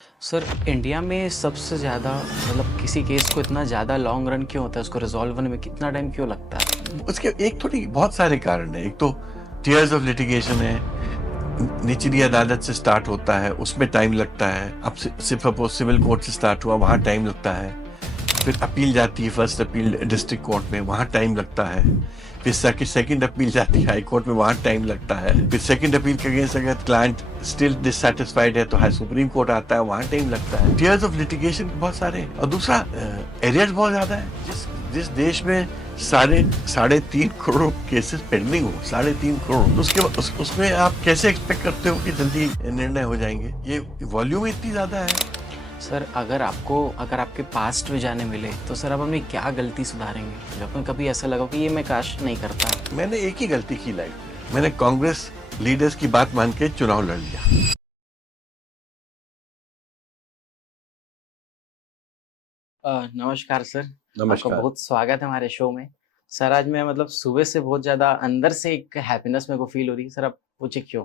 Sir India में सबसे ज़्यादा मतलब किसी केस को इतना ज़्यादा लॉन्ग रन क्यों होता है? उसको रिजॉल्व होने में कितना टाइम क्यों लगता है? उसके एक थोड़ी बहुत सारे कारण है। एक तो टीयर्स ऑफ लिटिगेशन है, निचली अदालत से स्टार्ट होता है, उसमें टाइम लगता है। अब सिर्फ सिविल कोर्ट से स्टार्ट हुआ, वहाँ टाइम लगता है। फिर अपील जाती है, फर्स्ट अपील डिस्ट्रिक्ट कोर्ट में, वहाँ टाइम लगता है। फिर सेकंड अपील जाती है हाई कोर्ट में, वहाँ टाइम लगता है। फिर सेकंड अपील के अगेंस्ट अगर क्लाइंट स्टिल डिससैटिस्फाइड है तो हाई सुप्रीम कोर्ट आता है, वहाँ टाइम लगता है। टीयर्स ऑफ लिटिगेशन बहुत सारे हैं। और दूसरा एरियर्स बहुत ज्यादा है। जिस देश में साढ़े 3 करोड़ केसेस पेंडिंग हो, 3.5 करोड़, तो उसमें आप कैसे एक्सपेक्ट करते हो कि जल्दी निर्णय हो जाएंगे? ये वॉल्यूम इतनी ज्यादा है। सर अगर आपके पास्ट में जाने मिले तो सर आप अपनी क्या गलती सुधारेंगे? जब कभी ऐसा लगा कि ये मैं काश नहीं करता। मैंने एक ही गलती की लाइफ में, मैंने कांग्रेस लीडर्स की बात मान के चुनाव लड़ लिया। नमस्कार सर। आपका नमस्कार। बहुत स्वागत है हमारे शो में। सर आज मैं मतलब सुबह से बहुत ज़्यादा अंदर से एक हैप्पीनेस मेरे को फील हो रही है। सर आप पूछे क्यों?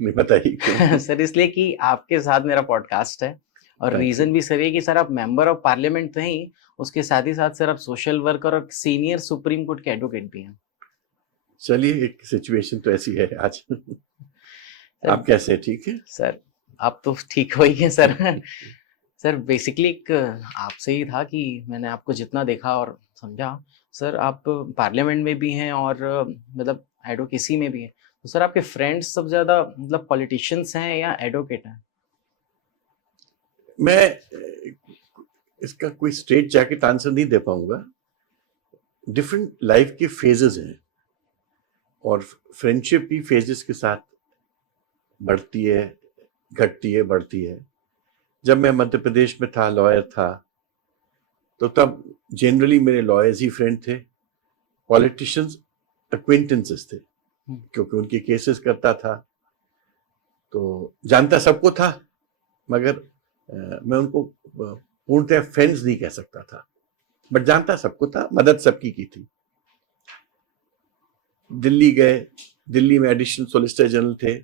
नहीं बताइए क्यों? सर इसलिए कि आपके साथ मेरा पॉडकास्ट है और थैंक यू। रीज़न भी सर ये कि सर आप मेंबर ऑफ पार्लियामेंट तो हैं ही, उसके साथ ही साथ सर आप सोशल वर्कर और सीनियर सुप्रीम कोर्ट के एडवोकेट भी हैं। चलिए, एक सिचुएशन तो ऐसी है आज। सर आप कैसे, ठीक है? सर आप तो ठीक हो ही हैं सर। सर बेसिकली एक आपसे ही था कि मैंने आपको जितना देखा और समझा, सर आप पार्लियामेंट में भी हैं और मतलब एडवोकेसी में भी हैं। तो सर आपके फ्रेंड्स सब ज़्यादा मतलब पॉलिटिशियंस हैं या एडवोकेट हैं? मैं इसका कोई स्ट्रेट जैकेट आंसर नहीं दे पाऊंगा। डिफरेंट लाइफ के फेजेस हैं और फ्रेंडशिप भी फेजेस के साथ बढ़ती है, घटती है, बढ़ती है। जब मैं मध्य प्रदेश में था, लॉयर था, तो तब जनरली मेरे लॉयर्स ही फ्रेंड थे। पॉलिटिशियंस एक्विंटेंसेस थे, क्योंकि उनके केसेस करता था तो जानता सबको था, मगर मैं उनको पूर्णतः फ्रेंड्स नहीं कह सकता था, बट जानता सबको था, मदद सबकी की थी। दिल्ली गए, दिल्ली में एडिशनल सोलिसिटर जनरल थे।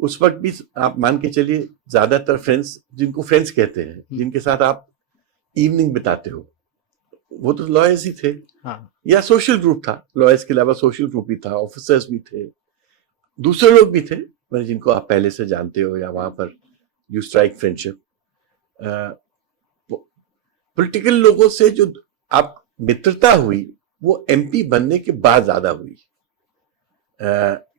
उस वक्त भी आप मान के चलिए ज्यादातर फ्रेंड्स, जिनको फ्रेंड्स कहते हैं, जिनके साथ आप इवनिंग बिताते हो, वो तो लॉयर्स ही थे। हाँ। या सोशल ग्रुप था, लॉयर्स के अलावा सोशल ग्रुप भी था, ऑफिसर्स भी थे, दूसरे लोग भी थे, जिनको आप पहले से जानते हो या वहां पर यू स्ट्राइक फ्रेंडशिप। पॉलिटिकल लोगों से जो आप मित्रता हुई, वो एमपी बनने के बाद ज्यादा हुई।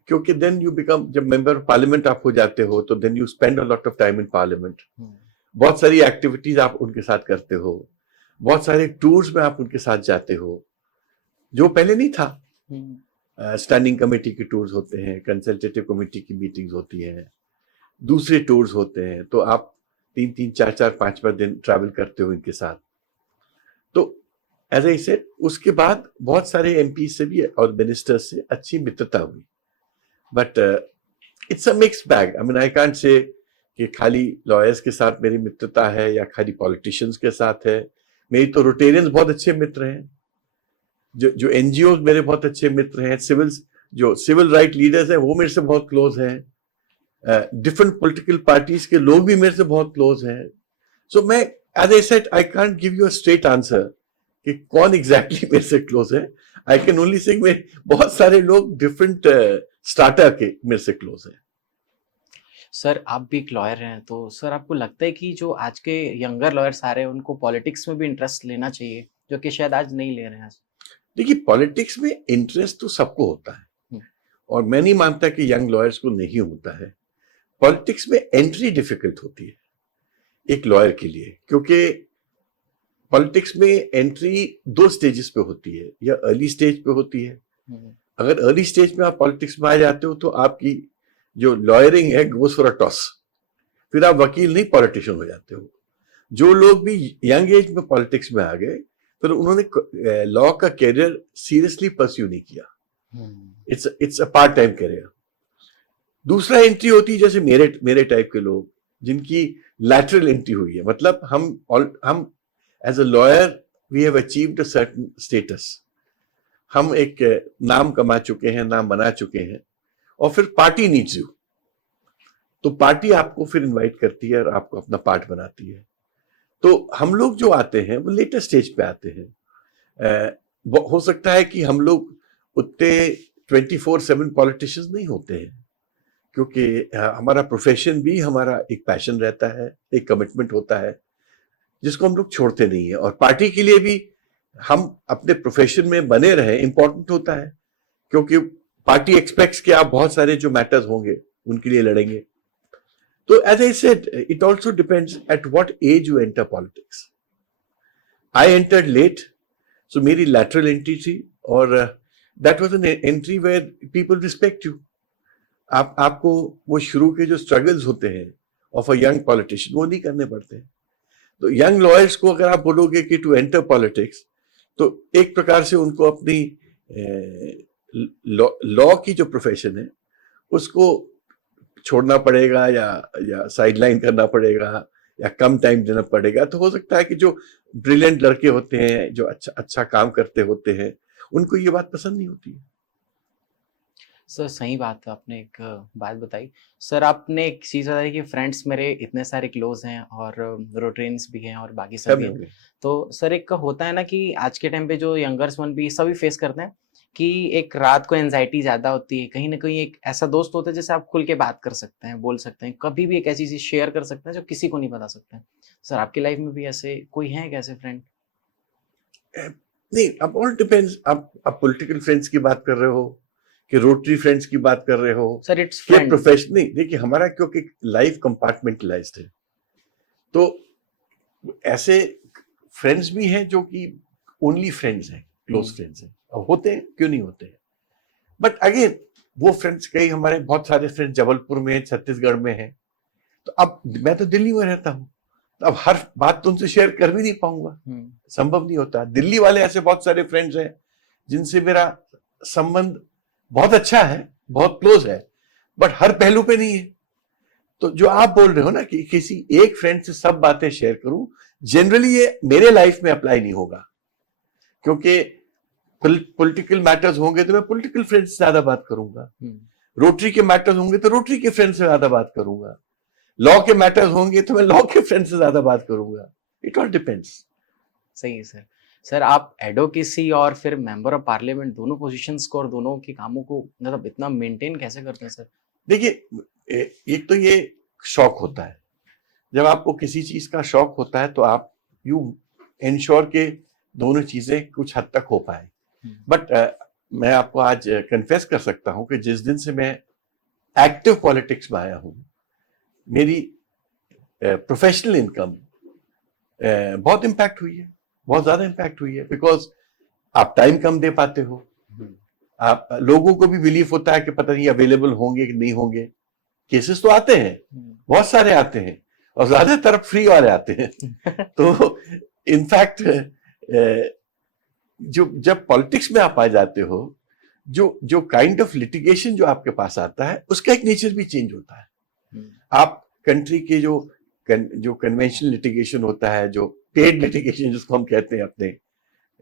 क्योंकि देन यू बिकम, जब मेंबर ऑफ पार्लियामेंट आप हो जाते हो तो then you spend a lot of time in parliament. बहुत सारी एक्टिविटीज आप उनके साथ करते हो, बहुत सारे टूर्स में आप उनके साथ जाते हो, जो पहले नहीं था। स्टैंडिंग कमेटी के टूर्स होते हैं, कंसल्टेटिव कमेटी की मीटिंग्स होती हैं, दूसरे टूर्स होते हैं, तो आप 3-3, 4-4, 5-5 दिन ट्रैवल करते हो इनके साथ। तो एज आई सेड, उसके बाद बहुत सारे एमपी से भी और मिनिस्टर से अच्छी मित्रता हुई, but it's a mix bag. I mean, I can't say कि खाली लॉयर्स के साथ मेरी मित्रता है या खाली पॉलिटिशियंस के साथ है। मेरी तो रोटेरियंस बहुत अच्छे मित्र हैं, जो एनजीओ मेरे बहुत अच्छे मित्र हैं, जो सिविल राइट लीडर्स हैं वो मेरे से बहुत क्लोज हैं, डिफरेंट पॉलिटिकल पार्टीज के लोग भी मेरे से बहुत क्लोज हैं। सो मैं, as I said, I can't give you a straight answer कि कौन एग्जैक्टली मेरे से क्लोज है। आई कैन ओनली से बहुत सारे लोग डिफरेंट स्टार्टर के मेरे से क्लोज है। सर आप भी एक लॉयर हैं तो सर आपको लगता है कि जो आज के यंगर लॉयर्स आ रहे हैं उनको पॉलिटिक्स में भी इंटरेस्ट लेना चाहिए, जो कि शायद आज नहीं ले रहे हैं आज? देखिए, पॉलिटिक्स में इंटरेस्ट तो सबको होता है, और मैं नहीं मानता कि यंग लॉयर्स को नहीं होता है। पॉलिटिक्स में एंट्री डिफिकल्ट होती है एक लॉयर के लिए, क्योंकि पॉलिटिक्स में एंट्री 2 स्टेजेस पे होती है, या अर्ली स्टेज पे होती है। अगर अर्ली स्टेज में आप पॉलिटिक्स में आ जाते हो तो आपकी जो लॉयरिंग है गोज फॉर अ टॉस, फिर आप वकील नहीं पॉलिटिशियन हो जाते हो। जो लोग भी यंग एज में पॉलिटिक्स में आ गए, फिर उन्होंने लॉ का कैरियर सीरियसली परस्यू नहीं किया। It's a part time career. दूसरा एंट्री होती है जैसे मेरे टाइप के लोग, जिनकी लैटरल एंट्री हुई है, मतलब हम as a lawyer we have achieved a certain status. हम एक नाम कमा चुके हैं, नाम बना चुके हैं, और फिर पार्टी नीड्स यू, तो पार्टी आपको फिर इनवाइट करती है और आपको अपना पार्ट बनाती है। तो हम लोग जो आते हैं वो लेटर स्टेज पे आते हैं। हो सकता है कि हम लोग उतने 24/7 पॉलिटिशियंस नहीं होते हैं, क्योंकि हमारा प्रोफेशन भी हमारा एक पैशन रहता है, एक कमिटमेंट होता है जिसको हम लोग छोड़ते नहीं है। और पार्टी के लिए भी हम अपने प्रोफेशन में बने रहे इंपॉर्टेंट होता है, क्योंकि पार्टी एक्सपेक्ट्स कि आप बहुत सारे जो मैटर्स होंगे उनके लिए लड़ेंगे। तो as I said, it also depends at what age you enter politics. I entered late, so मेरी लैटरल एंट्री थी, और that was an entry where people respect you. आपको वो शुरू के जो स्ट्रगल्स होते हैं ऑफ अ यंग पॉलिटिशियन वो नहीं करने पड़ते। तो यंग लॉयर्स को अगर आप बोलोगे कि टू एंटर पॉलिटिक्स, तो एक प्रकार से उनको अपनी लॉ की जो प्रोफेशन है उसको छोड़ना पड़ेगा, या साइडलाइन करना पड़ेगा, या कम टाइम देना पड़ेगा। तो हो सकता है कि जो ब्रिलियंट लड़के होते हैं, जो अच्छा काम करते होते हैं, उनको ये बात पसंद नहीं होती है। सर सही बात है, आपने एक बात बताई। सर आपने एक चीज़ बताई कि फ्रेंड्स मेरे इतने सारे क्लोज हैं और रोटेरियंस भी हैं और बाकी सब सब भी हैं। होंगे। तो सर एक होता है ना कि आज के टाइम पे जो यंगर्स वन भी सभी फेस करते हैं कि एक रात को एंजाइटी ज़्यादा होती है, कहीं ना कहीं एक ऐसा दोस्त होता है जिससे आप खुल के बात कर सकते हैं, बोल सकते हैं, कभी भी एक ऐसी चीज़ शेयर कर सकते हैं जो किसी को नहीं बता सकते हैं। सर आपकी लाइफ में भी ऐसे कोई हैं एक ऐसे फ्रेंड? नहीं, अब ऑल डिपेंड्स। आप पॉलिटिकल फ्रेंड्स की बात कर रहे हो कि रोटरी फ्रेंड्स की बात कर रहे हो सर इट्स कि फ्रेंड। प्रोफेशन? नहीं, देखिए हमारा क्योंकि लाइफ कंपार्टमेंटलाइज्ड है, तो ऐसे फ्रेंड्स भी हैं जो कि ओनली फ्रेंड्स हैं, क्लोज फ्रेंड्स हैं। अब होते हैं, क्यों नहीं होते हैं, बट अगेन वो फ्रेंड्स, कई हमारे बहुत सारे फ्रेंड्स जबलपुर में, छत्तीसगढ़ में हैं। तो अब मैं तो दिल्ली में रहता हूँ, तो अब हर बात तो उनसे शेयर कर भी नहीं पाऊंगा, संभव नहीं होता। दिल्ली वाले ऐसे बहुत सारे फ्रेंड्स हैं जिनसे मेरा संबंध बहुत अच्छा है, बहुत क्लोज है, बट हर पहलू पे नहीं है। तो जो आप बोल रहे हो ना कि किसी एक फ्रेंड से सब बातें शेयर करूं, जनरली ये मेरे लाइफ में अप्लाई नहीं होगा, क्योंकि पॉलिटिकल मैटर्स होंगे तो मैं पॉलिटिकल फ्रेंड्स से ज्यादा बात करूंगा, रोटरी के मैटर्स होंगे तो रोटरी के फ्रेंड से ज्यादा बात करूंगा, लॉ के मैटर्स होंगे तो मैं लॉ के फ्रेंड से ज्यादा बात करूंगा। It all depends. सही है सर। सर आप एडवोकेसी और फिर मेंबर ऑफ पार्लियामेंट दोनों पोजीशंस को और दोनों के कामों को मतलब इतना मेंटेन कैसे करते हैं सर? देखिए, एक तो ये शौक होता है। जब आपको किसी चीज का शौक होता है तो आप यू इंश्योर के दोनों चीजें कुछ हद तक हो पाए। बट मैं आपको आज कन्फेस कर सकता हूं कि जिस दिन से मैं एक्टिव पॉलिटिक्स में आया हूं, मेरी प्रोफेशनल इनकम बहुत इम्पैक्ट हुई है, बहुत ज्यादा इम्पैक्ट हुई है। बिकॉज आप टाइम कम दे पाते हो, आप लोगों को भी बिलीफ होता है कि पता नहीं अवेलेबल होंगे कि नहीं होंगे। केसेस तो आते हैं, बहुत सारे आते हैं, और ज्यादातर फ्री वाले आते हैं। तो इनफैक्ट जो जब पॉलिटिक्स में आप आ जाते हो, जो काइंड ऑफ लिटिगेशन जो आपके पास आता है उसका एक नेचर भी चेंज होता है। आप कंट्री के जो कन्वेंशनल लिटिगेशन होता है, जो पेड लिटिगेशन जिसको हम कहते हैं अपने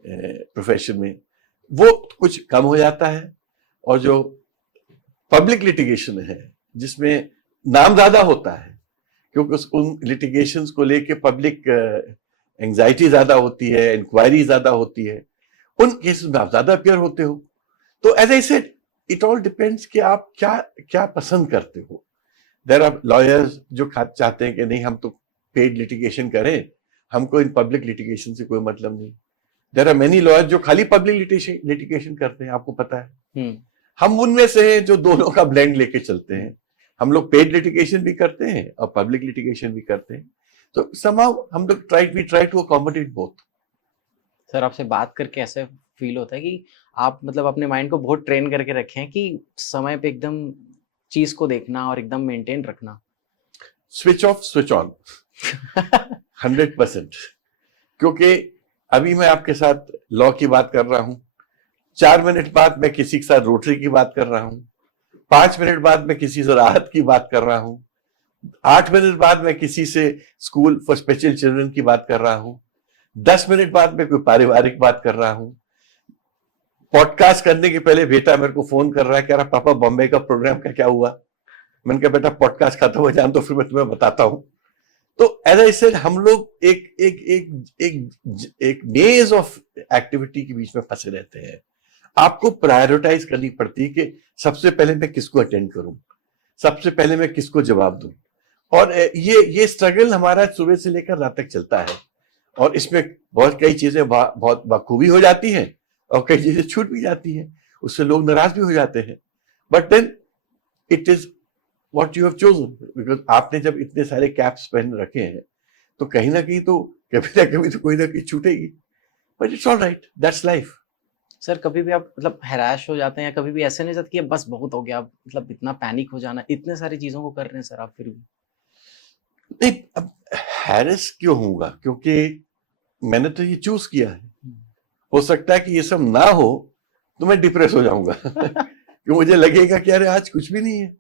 प्रोफेशन में, वो कुछ कम हो जाता है। और जो पब्लिक लिटिगेशन है जिसमें नाम ज्यादा होता है, क्योंकि उन लिटिगेशंस को लेके पब्लिक एंजाइटी ज्यादा होती है, इंक्वायरी ज्यादा होती है, उन केसेस में आप ज्यादा अपियर होते हो। तो as I said, it all depends कि आप क्या क्या पसंद करते हो। देयर आर लॉयर्स जो चाहते हैं कि नहीं, हम तो पेड लिटिगेशन करें, हमको इन पब्लिक लिटिगेशन से कोई मतलब नहीं। देयर आर मेनी लॉयर्स जो खाली पब्लिक लिटिगेशन करते हैं, आपको पता है। हम उनमें से हैं जो दोनों का ब्लेंड लेके चलते हैं। हम लोग पेड लिटिगेशन भी करते हैं और पब्लिक लिटिगेशन भी करते हैं। तो somehow हम लोग try to accommodate both. Sir आपसे बात करके ऐसे फील होता है कि आप मतलब अपने माइंड को बहुत ट्रेन करके रखे हैं कि समय पे एकदम चीज को देखना और एकदम मेंटेन रखना। Switch off switch on 100%। क्योंकि अभी मैं आपके साथ लॉ की बात कर रहा हूं, 4 मिनट बाद मैं किसी के साथ रोटरी की बात कर रहा हूं, 5 मिनट बाद मैं किसी से राहत की बात कर रहा हूं, 8 मिनट बाद मैं किसी से स्कूल फॉर स्पेशल चिल्ड्रन की बात कर रहा हूं, 10 मिनट बाद मैं कोई पारिवारिक बात कर रहा हूं। पॉडकास्ट करने के पहले बेटा मेरे को फोन कर रहा है, कह रहा पापा बॉम्बे का प्रोग्राम का क्या हुआ। मैंने कहा बेटा पॉडकास्ट खत्म हो जाए तो फिर मैं तुम्हें बताता हूं। तो एज आई सेड हम लोग एक एक एक एक एक मेज ऑफ एक्टिविटी के बीच में फंसे रहते हैं। आपको प्रायोरिटाइज करनी पड़ती है कि सबसे पहले मैं किसको अटेंड करूं, सबसे पहले मैं किसको जवाब दूं। और ये स्ट्रगल हमारा सुबह से लेकर रात तक चलता है, और इसमें बहुत कई चीजें बहुत बखूबी हो जाती हैं और कई चीजें छूट भी जाती हैं, उससे लोग नाराज भी हो जाते हैं। But then it is what you have chosen, because आपने जब इतने सारे कैप्स पहन रखे हैं तो कहीं ना कहीं तो कभी ना कभी तो कोई ना कोई छूटेगी। But it's all right, that's life. Sir कभी भी आप मतलब हैराश हो जाते हैं या कभी भी ऐसे नहीं जाते कि अब बस बहुत हो गया, अब मतलब इतना पैनिक हो जाना, इतने सारी चीजों को कर रहे हैं सर आप फिर भी? नहीं, अब हैरेस क्यों होगा, क्योंकि मैंने तो ये चूज किया है। हो सकता है कि ये सब ना हो तो मैं डिप्रेस हो जाऊंगा कि मुझे लगेगा कि अरे आज कुछ भी नहीं है,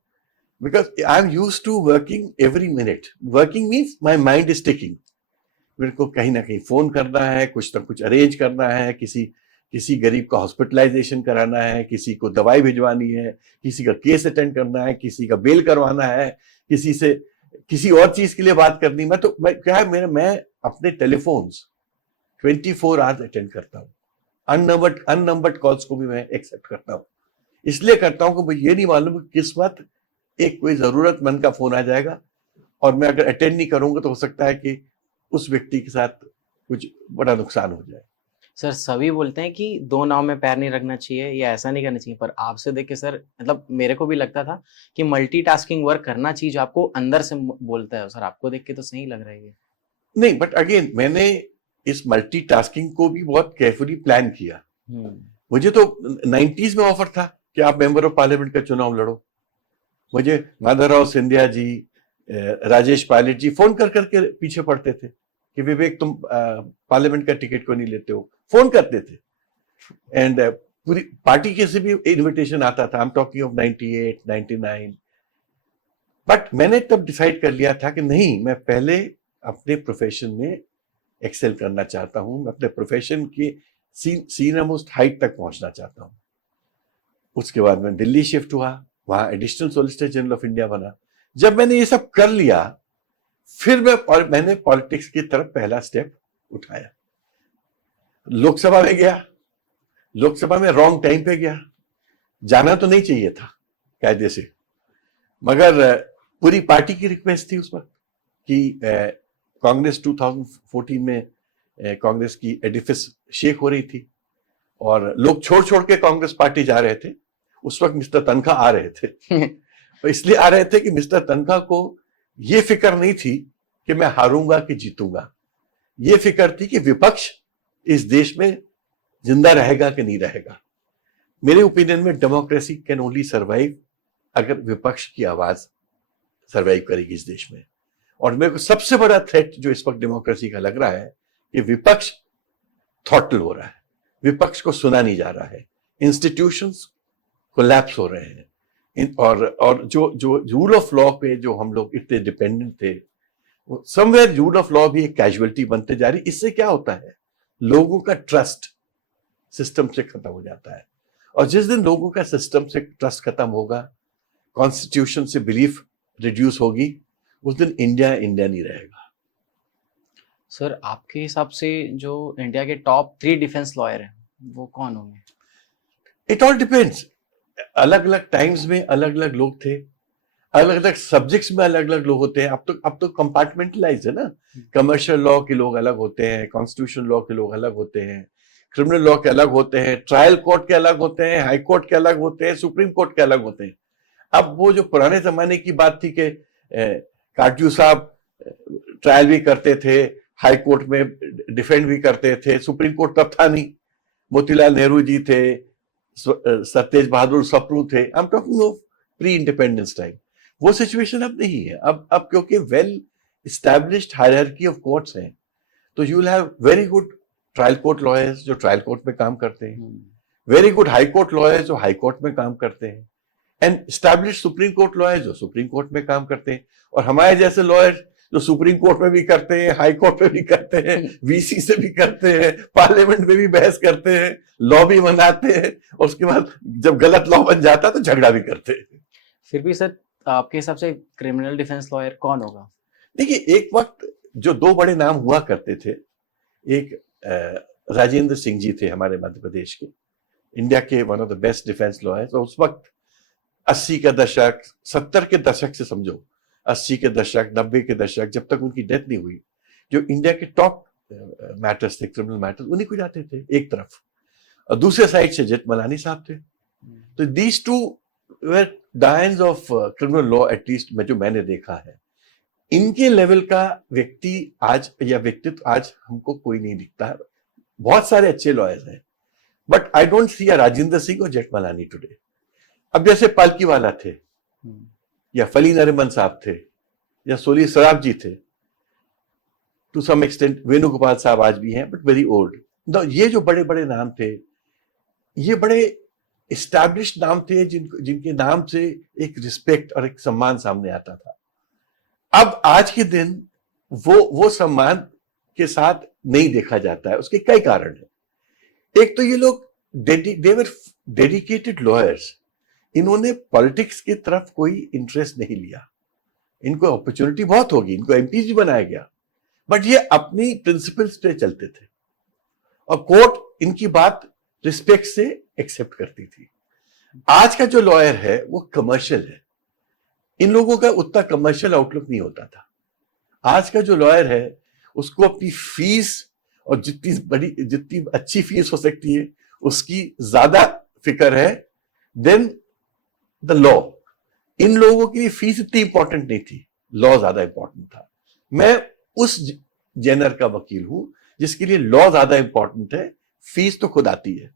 because I am used to working every minute. Working means my mind is ticking. मेरे को कहीं ना कहीं फोन करना है, कुछ ना कुछ अरेंज करना है, किसी गरीब का हॉस्पिटलाइजेशन कराना है, किसी को दवाई भिजवानी है, किसी का केस अटेंड करना है, किसी का बेल करवाना है, किसी से किसी और चीज के लिए बात करनी। मैं क्या है, मैं अपने टेलीफोन्स 24 आवर्स अटेंड करता हूँ। अननंबर्ड कॉल्स को भी मैं एक्सेप्ट करता हूँ। इसलिए करता हूँ कि मुझे ये नहीं मालूम कि किस वक्त एक कोई जरूरतमंद का फोन आ जाएगा, और मैं अगर अटेंड नहीं करूंगा तो हो सकता है कि उस व्यक्ति के साथ कुछ बड़ा नुकसान हो जाए। सर सभी बोलते हैं कि दो नाव में पैर नहीं रखना चाहिए या ऐसा नहीं करना चाहिए, पर आपसे देख के सर मतलब मेरे को भी लगता था कि मल्टीटास्किंग वर्क करना चाहिए, जो आपको अंदर से बोलता है। सर आपको देख के तो सही लग रहा है ये। नहीं, बट अगेन मैंने इस मल्टीटास्किंग को भी बहुत केयरफुली प्लान किया। मुझे तो 90s में ऑफर था कि आप मेंबर ऑफ पार्लियामेंट का चुनाव लड़ो। मुझे माधवराव सिंधिया जी, राजेश पायलट जी फोन कर करके पीछे पड़ते थे कि विवेक तुम पार्लियामेंट का टिकट क्यों नहीं लेते हो, फोन करते थे। एंड पूरी पार्टी के से भी इनविटेशन आता था। I am talking of 98, 99। But मैंने तब डिसाइड कर लिया था कि नहीं, मैं पहले अपने प्रोफेशन में एक्सेल करना चाहता हूं, मैं अपने प्रोफेशन के सीनियर मोस्ट हाइट तक पहुंचना चाहता हूं। उसके बाद मैं दिल्ली शिफ्ट हुआ, वहां additional solicitor general of India बना। जब मैंने ये सब कर लिया, फिर मैंने पॉलिटिक्स की तरफ पहला स्टेप उठाया। लोकसभा में गया, लोकसभा में रॉन्ग टाइम पे गया। जाना तो नहीं चाहिए था कायदे से, मगर पूरी पार्टी की रिक्वेस्ट थी उस वक्त कि कांग्रेस 2014 में कांग्रेस की एडिफिस शेक हो रही थी और लोग छोड़ छोड़ के कांग्रेस पार्टी जा रहे थे। उस वक्त मिस्टर तनखा आ रहे थे तो इसलिए आ रहे थे कि मिस्टर तनखा को यह फिक्र नहीं थी कि मैं हारूंगा कि जीतूंगा, यह फिक्र थी कि विपक्ष इस देश में जिंदा रहेगा कि नहीं रहेगा। मेरे ओपिनियन में डेमोक्रेसी कैन ओनली सर्वाइव अगर विपक्ष की आवाज सर्वाइव करेगी इस देश में। और मेरे को सबसे बड़ा थ्रेट जो इस वक्त डेमोक्रेसी का लग रहा है कि विपक्ष थ्रॉटल हो रहा है, विपक्ष को सुना नहीं जा रहा है, इंस्टीट्यूशंस कोलैप्स हो रहे हैं। और जो रूल ऑफ लॉ पे जो हम लोग इतने डिपेंडेंट थे, समवेयर रूल ऑफ लॉ भी एक कैजुअलिटी बनते जा रही। इससे क्या होता है, लोगों का ट्रस्ट सिस्टम से खत्म हो जाता है, और जिस दिन लोगों का सिस्टम से ट्रस्ट खत्म होगा, कॉन्स्टिट्यूशन से बिलीफ रिड्यूस होगी, उस दिन इंडिया नहीं रहेगा। सर आपके हिसाब से जो इंडिया के टॉप 3 डिफेंस लॉयर हैं वो कौन होंगे? It all depends. अलग अलग टाइम्स में अलग अलग लोग थे, अलग अलग सब्जेक्ट्स में अलग अलग लोग होते हैं। अब तो कंपार्टमेंटलाइज है ना। कमर्शियल लॉ के लोग अलग होते हैं, कॉन्स्टिट्यूशन लॉ के लोग अलग होते हैं, क्रिमिनल लॉ के अलग होते हैं, ट्रायल कोर्ट के अलग होते हैं, हाई कोर्ट के अलग होते हैं, सुप्रीम कोर्ट के अलग होते हैं। अब वो जो पुराने जमाने की बात थी कि काटजू साहब ट्रायल भी करते थे, हाई कोर्ट में डिफेंड भी करते थे, सुप्रीम कोर्ट तब था नहीं, मोतीलाल नेहरू जी थे, सत्येज बहादुर सप्रू थे। I am talking of pre independence time. वो सिचुएशन अब नहीं है। अब क्योंकि well established hierarchy of courts हैं, तो you will have very good trial court lawyers जो ट्रायल कोर्ट में काम करते हैं, very good high court lawyers जो हाई कोर्ट में काम करते हैं, and established supreme court lawyers जो सुप्रीम कोर्ट में काम करते हैं, और हमारे जैसे लॉयर्स जो सुप्रीम कोर्ट में भी करते हैं, हाई कोर्ट में भी करते हैं, वीसी से भी करते हैं, पार्लियामेंट में भी बहस करते हैं, लॉ भी बनाते हैं, और उसके बाद जब गलत लॉ बन जाता है तो झगड़ा भी करते हैं। फिर भी सर आपके हिसाब से क्रिमिनल डिफेंस लॉयर कौन होगा? देखिए, एक वक्त जो दो बड़े नाम हुआ करते थे, एक राजेंद्र सिंह जी थे हमारे मध्य प्रदेश के, इंडिया के one of the best defence lawyers. और उस वक्त 80 का दशक, 70 के दशक से समझो, 80 के दशक, 90 के दशक, जब तक उनकी डेथ नहीं हुई, जो इंडिया के टॉप मैटर्स थे, क्रिमिनल मैटर्स, उन्हीं को जाते थे एक तरफ, और दूसरे साइड से जेठमलानी साहब थे। तो these two were giants of criminal law, at least मैं जो मैंने देखा है। इनके लेवल का व्यक्ति आज या व्यक्तित्व आज हमको कोई नहीं दिखता है। बहुत सारे अच्छे लॉयर्स हैं, बट आई डोंट सी अ राजेंद्र सिंह और जेठमलानी टुडे। अब जैसे पालकीवाला थे, या फली नरिमन साहब थे, या सोली सराफ जी थे, टू सम एक्सटेंट वेणुगोपाल साहब आज भी हैं, बट वेरी ओल्ड। ये जो बड़े बड़े नाम थे, ये बड़े एस्टैब्लिश्ड नाम थे, जिनके नाम से एक रिस्पेक्ट और एक सम्मान सामने आता था। अब आज के दिन वो सम्मान के साथ नहीं देखा जाता है। उसके कई कारण हैं। एक तो ये लोग देवर डेडिकेटेड लॉयर्स, इन्होंने पॉलिटिक्स की तरफ कोई इंटरेस्ट नहीं लिया। इनको अपॉर्चुनिटी बहुत होगी, इनको एमपी भी बनाया गया, बट ये अपनी प्रिंसिपल्स पे चलते थे, और कोर्ट इनकी बात रिस्पेक्ट से एक्सेप्ट करती थी। आज का जो लॉयर है वो कमर्शियल है। इन लोगों का उतना कमर्शियल आउटलुक नहीं होता था। आज का जो लॉयर है उसको अपनी फीस, और जितनी अच्छी फीस हो सकती है उसकी ज्यादा फिक्र है देन द लॉ। इन लोगों के लिए फीस इतनी इंपॉर्टेंट नहीं थी, लॉ ज्यादा इंपॉर्टेंट था। मैं उस जेनर का वकील हूं जिसके लिए लॉ ज्यादा इंपॉर्टेंट है, फीस तो खुद आती है।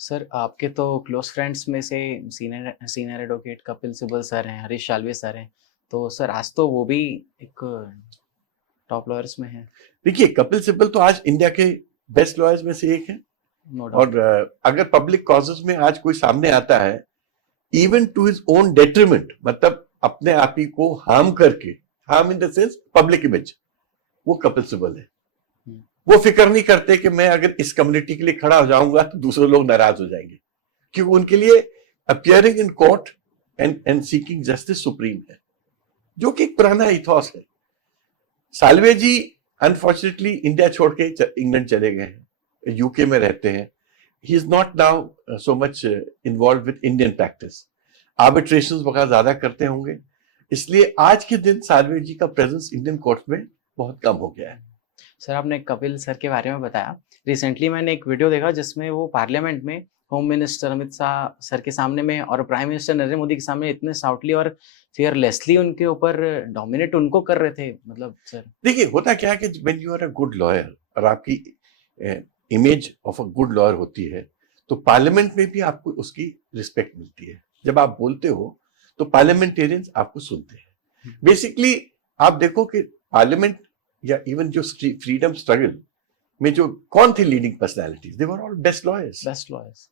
सर, आपके तो क्लोज फ्रेंड्स में से senior advocate Kapil Sibal sir हैं, हरीश साल्वे सर हैं, तो सर आज तो वो भी एक टॉप लॉयर्स में हैं। देखिए, कपिल सिब्बल तो आज इंडिया के बेस्ट लॉयर्स में से एक है। No doubt. और अगर पब्लिक कॉजेस में आज कोई सामने आता है, even to his own detriment, मतलब अपने आप ही को हार्म करके, harm in the sense public image, वो कपिल सिब्बल है। वो फिक्र नहीं करते कि मैं अगर इस कम्युनिटी के लिए खड़ा हो जाऊंगा तो दूसरे लोग नाराज हो जाएंगे, क्योंकि उनके लिए appearing in court and seeking justice supreme है, जो कि एक पुराना इथॉस है। साल्वे जी अनफॉर्चुनेटली इंडिया छोड़ के इंग्लैंड चले गए हैं, यूके में रहते हैं। He is not now so much involve with Indian practice, arbitrations वगैरह ज्यादा करते होंगे, इसलिए आज के दिन साल्वे जी का प्रेजेंस इंडियन कोर्ट में बहुत कम हो गया है। सर, आपने कपिल सर के बारे में बताया। रिसेंटली मैंने एक वीडियो देखा जिसमें वो पार्लियामेंट में home minister Amit Shah sir के सामने में और प्राइम मिनिस्टर नरेंद्र मोदी के सामने इतने साउटली और फियरलेसली उनके ऊपर डोमिनेट उनको कर रहे थे, मतलब सर। देखिए, होता क्या है कि when you are a good lawyer और आपकी image of a good lawyer होती है, तो पार्लियामेंट में भी आपको उसकी रिस्पेक्ट मिलती है। जब आप बोलते हो तो पार्लियामेंटेरियंस आपको सुनते हैं। बेसिकली आप देखो कि पार्लियामेंट या इवन जो फ्रीडम स्ट्रगल में जो कौन थी leading personalities, they were all best lawyers.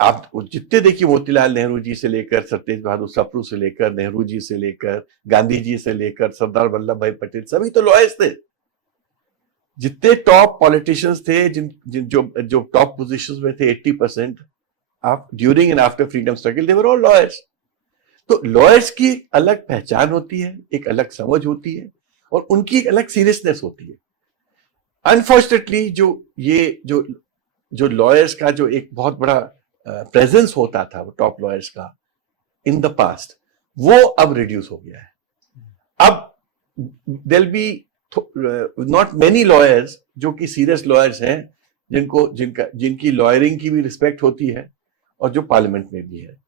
आप जितने देखिए, मोतीलाल नेहरू जी से लेकर सत्येंद्र बहादुर सप्रू से लेकर, नेहरू जी से लेकर, गांधी जी से लेकर, सरदार वल्लभ भाई पटेल, सभी तो लॉयर्स थे। जितने टॉप पॉलिटिशियंस थे, जो टॉप पोजीशंस में थे, 80% आप during and after freedom struggle they were all lawyers. तो लॉयर्स की एक अलग पहचान होती है, एक अलग समझ होती है, और उनकी एक अलग सीरियसनेस होती है। अनफॉर्चुनेटली जो लॉयर्स का जो एक बहुत बड़ा प्रेजेंस होता था, वो टॉप लॉयर्स का इन द पास्ट, वो अब रिड्यूस हो गया है। अब there be not many lawyers जो कि सीरियस लॉयर्स हैं, जिनकी लॉयरिंग की भी रिस्पेक्ट होती है, और जो पार्लियामेंट में भी है।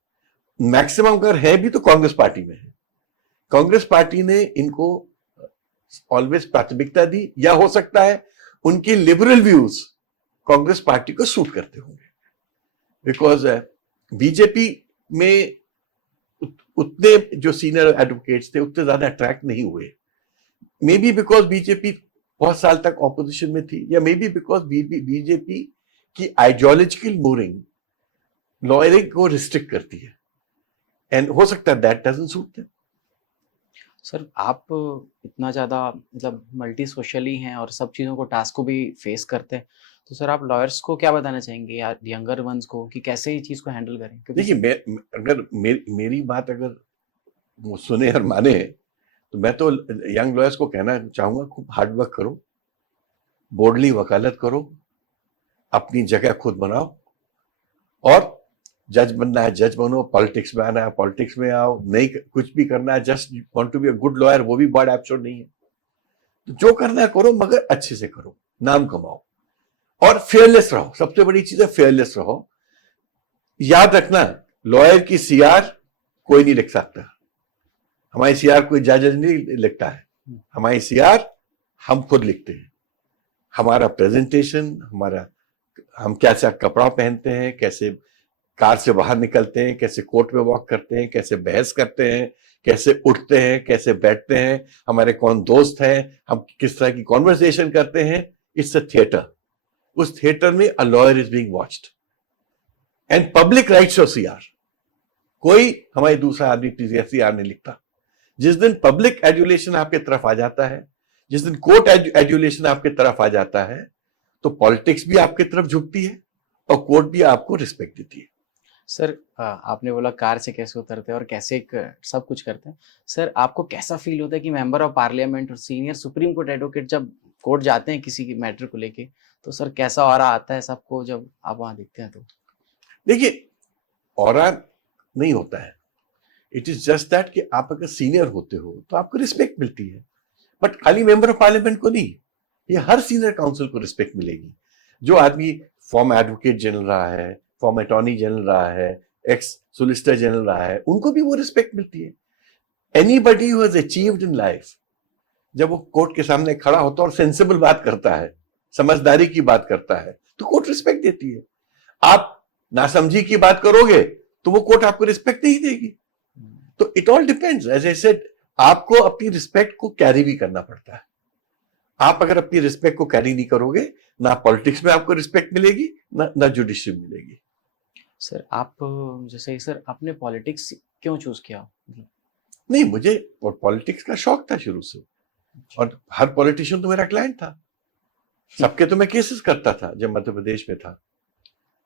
मैक्सिमम अगर है भी तो कांग्रेस पार्टी में है। कांग्रेस पार्टी ने इनको ऑलवेज प्राथमिकता दी, या हो सकता है उनके लिबरल व्यूज कांग्रेस पार्टी को सूट करते होंगे, बिकॉज बीजेपी में उतने जो सीनियर एडवोकेट्स थे उतने ज्यादा अट्रैक्ट नहीं हुए। मे बी बिकॉज बीजेपी बहुत साल तक ऑपोजिशन में थी, या मे बी बिकॉज बीजेपी की आइडियोलॉजिकल मूविंग लॉयरिंग को रिस्ट्रिक्ट करती है, एंड हो सकता है that doesn't suit them. Sir, आप इतना ज़्यादा मतलब मल्टी सोशली हैं और सब चीज़ों को, टास्क को भी फेस करते हैं, तो सर आप लॉयर्स को क्या बताना चाहेंगे या यंगर वंस को कि कैसे ये चीज़ को हैंडल करें? क्योंकि देखिए, अगर मेरी बात अगर वो सुने और माने, तो मैं तो यंग लॉयर्स को कहना चाहूंगा, खूब हार्ड वर्क करो, बोल्डली वकालत करो, अपनी जगह खुद बनाओ, और जज बनना है जज बनो, पॉलिटिक्स में आना है पॉलिटिक्स में आओ, नहीं कुछ भी करना है just want to be a good lawyer, वो भी बड़ा एब्सोर्ड नहीं है। तो जो करना है करो, मगर अच्छे से करो, नाम कमाओ, और फेयरलेस रहो। सबसे बड़ी चीज है फेयरलेस रहो। याद रखना, लॉयर की सीआर कोई नहीं लिख सकता, हमारी सीआर कोई जज नहीं लिखता है, हमारी सीआर हम खुद लिखते हैं। हमारा प्रेजेंटेशन, हमारा हम कैसा कपड़ा पहनते हैं, कैसे कार से बाहर निकलते हैं, कैसे कोर्ट में वॉक करते हैं, कैसे बहस करते हैं, कैसे उठते हैं, कैसे बैठते हैं, हमारे कौन दोस्त हैं, हम किस तरह की कॉन्वर्सेशन करते हैं, इट्स अ थिएटर। उस थिएटर में a lawyer is being watched and public rights of CR. कोई हमारे दूसरा आदमी सीआर नहीं लिखता। जिस दिन पब्लिक एजुलेशन आपके तरफ आ जाता है, जिस दिन कोर्ट एजुलेशन आपके तरफ आ जाता है, तो पॉलिटिक्स भी आपके तरफ झुकती है और कोर्ट भी आपको रिस्पेक्ट देती है। सर आपने बोला कार से कैसे उतरते हैं और कैसे सब कुछ करते हैं। सर आपको कैसा फील होता है कि मेंबर ऑफ पार्लियामेंट और सीनियर सुप्रीम कोर्ट एडवोकेट जब कोर्ट जाते हैं किसी की मैटर को लेके, तो सर कैसा ऑरा आता है सबको जब आप वहां दिखते हैं? तो देखिए, ऑरा नहीं होता है, इट इज जस्ट दैट कि आप अगर सीनियर होते हो तो आपको रिस्पेक्ट मिलती है, बट खाली मेंबर ऑफ पार्लियामेंट को नहीं, ये हर सीनियर काउंसिल को रिस्पेक्ट मिलेगी। जो आदमी फॉर्म एडवोकेट जनरल रहा है, फॉर्म अटॉर्नी जनरल रहा है, एक्स सोलिसिटर जनरल रहा है, उनको भी वो रिस्पेक्ट मिलती है। Anybody who has achieved in life, जब वो कोर्ट के सामने खड़ा होता है और सेंसिबल बात करता है, समझदारी की बात करता है, तो कोर्ट रिस्पेक्ट देती है। आप नासमझी की बात करोगे तो वो कोर्ट आपको रिस्पेक्ट नहीं देगी। तो it all depends, as I said, आपको अपनी रिस्पेक्ट को कैरी भी करना पड़ता है। आप अगर अपनी रिस्पेक्ट को कैरी नहीं करोगे, ना पॉलिटिक्स में आपको रिस्पेक्ट मिलेगी, ना जुडिशरी मिलेगी। सर आप जैसे सर आपने पॉलिटिक्स क्यों चूज किया? नहीं, मुझे पॉलिटिक्स का शौक था शुरू से, और हर पॉलिटिशियन तो मेरा क्लाइंट था। सबके तो मैं केसेस करता था जब मध्य प्रदेश में था।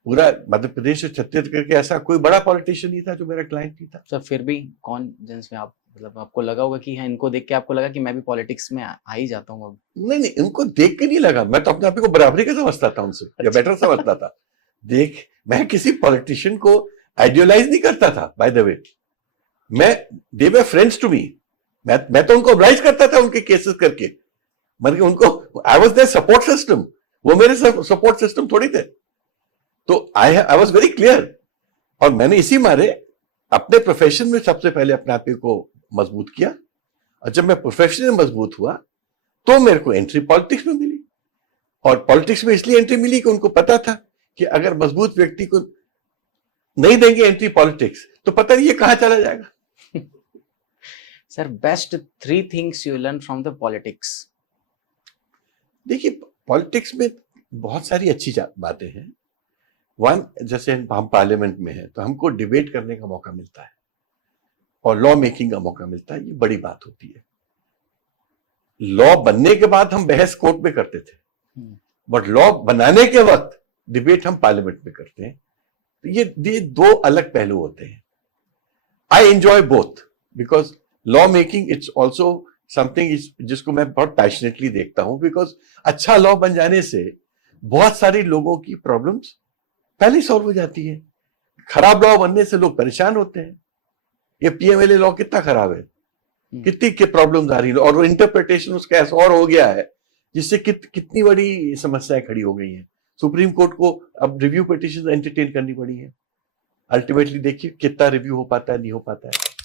पूरा मध्य प्रदेश और छत्तीसगढ़ के ऐसा कोई बड़ा पॉलिटिशियन नहीं था जो मेरा क्लाइंट नहीं था। सर फिर भी कौन जिनसे आप मतलब आपको लगा होगा कि हाँ, इनको देख के आपको लगा कि मैं भी पॉलिटिक्स में आ ही जाता हूँ अब? नहीं नहीं, इनको देख के नहीं लगा, मैं तो अपने आप को बराबरी का समझता था उनसे, या बेटर समझता था। देख, मैं किसी पॉलिटिशियन को आइडियलाइज नहीं करता था, बाय द वे। मैं, दे वर फ्रेंड्स टू मी, मैं तो उनको ऑब्लाइज करता था उनके केसेस करके, मतलब उनको, I was their support system, वो मेरे सपोर्ट सिस्टम थोड़ी थे। तो आई वाज वेरी क्लियर, और मैंने इसी मारे अपने प्रोफेशन में सबसे पहले अपने आप को मजबूत किया, और जब मैं प्रोफेशन में मजबूत हुआ तो मेरे को एंट्री पॉलिटिक्स में मिली। और पॉलिटिक्स में इसलिए एंट्री मिली कि उनको पता था कि अगर मजबूत व्यक्ति को नहीं देंगे एंट्री पॉलिटिक्स, तो पता नहीं ये कहां चला जाएगा। Sir best 3 things you learn from the politics? देखिए, पॉलिटिक्स में बहुत सारी अच्छी बातें हैं। वन, जैसे हम पार्लियामेंट में हैं तो हमको डिबेट करने का मौका मिलता है और लॉ मेकिंग का मौका मिलता है, ये बड़ी बात होती है। लॉ बनने के बाद हम बहस कोर्ट में करते थे, बट लॉ बनाने के वक्त डिबेट हम पार्लियामेंट में करते हैं। तो ये दो अलग पहलू होते हैं। I enjoy both, because law making it's also something जिसको मैं बहुत पैशनेटली देखता हूं, बिकॉज अच्छा लॉ बन जाने से बहुत सारे लोगों की प्रॉब्लम्स पहले सॉल्व हो जाती है। खराब लॉ बनने से लोग परेशान होते हैं। ये पीएमएलए लॉ कितना खराब है, कितनी के प्रॉब्लम्स आ रही है, और वो इंटरप्रिटेशन उसका ऐसा और हो गया है जिससे कितनी बड़ी समस्याएं खड़ी हो गई हैं। सुप्रीम कोर्ट को अब रिव्यू पिटीशन एंटरटेन करनी पड़ी है। अल्टीमेटली देखिए कितना रिव्यू हो पाता है, नहीं हो पाता है।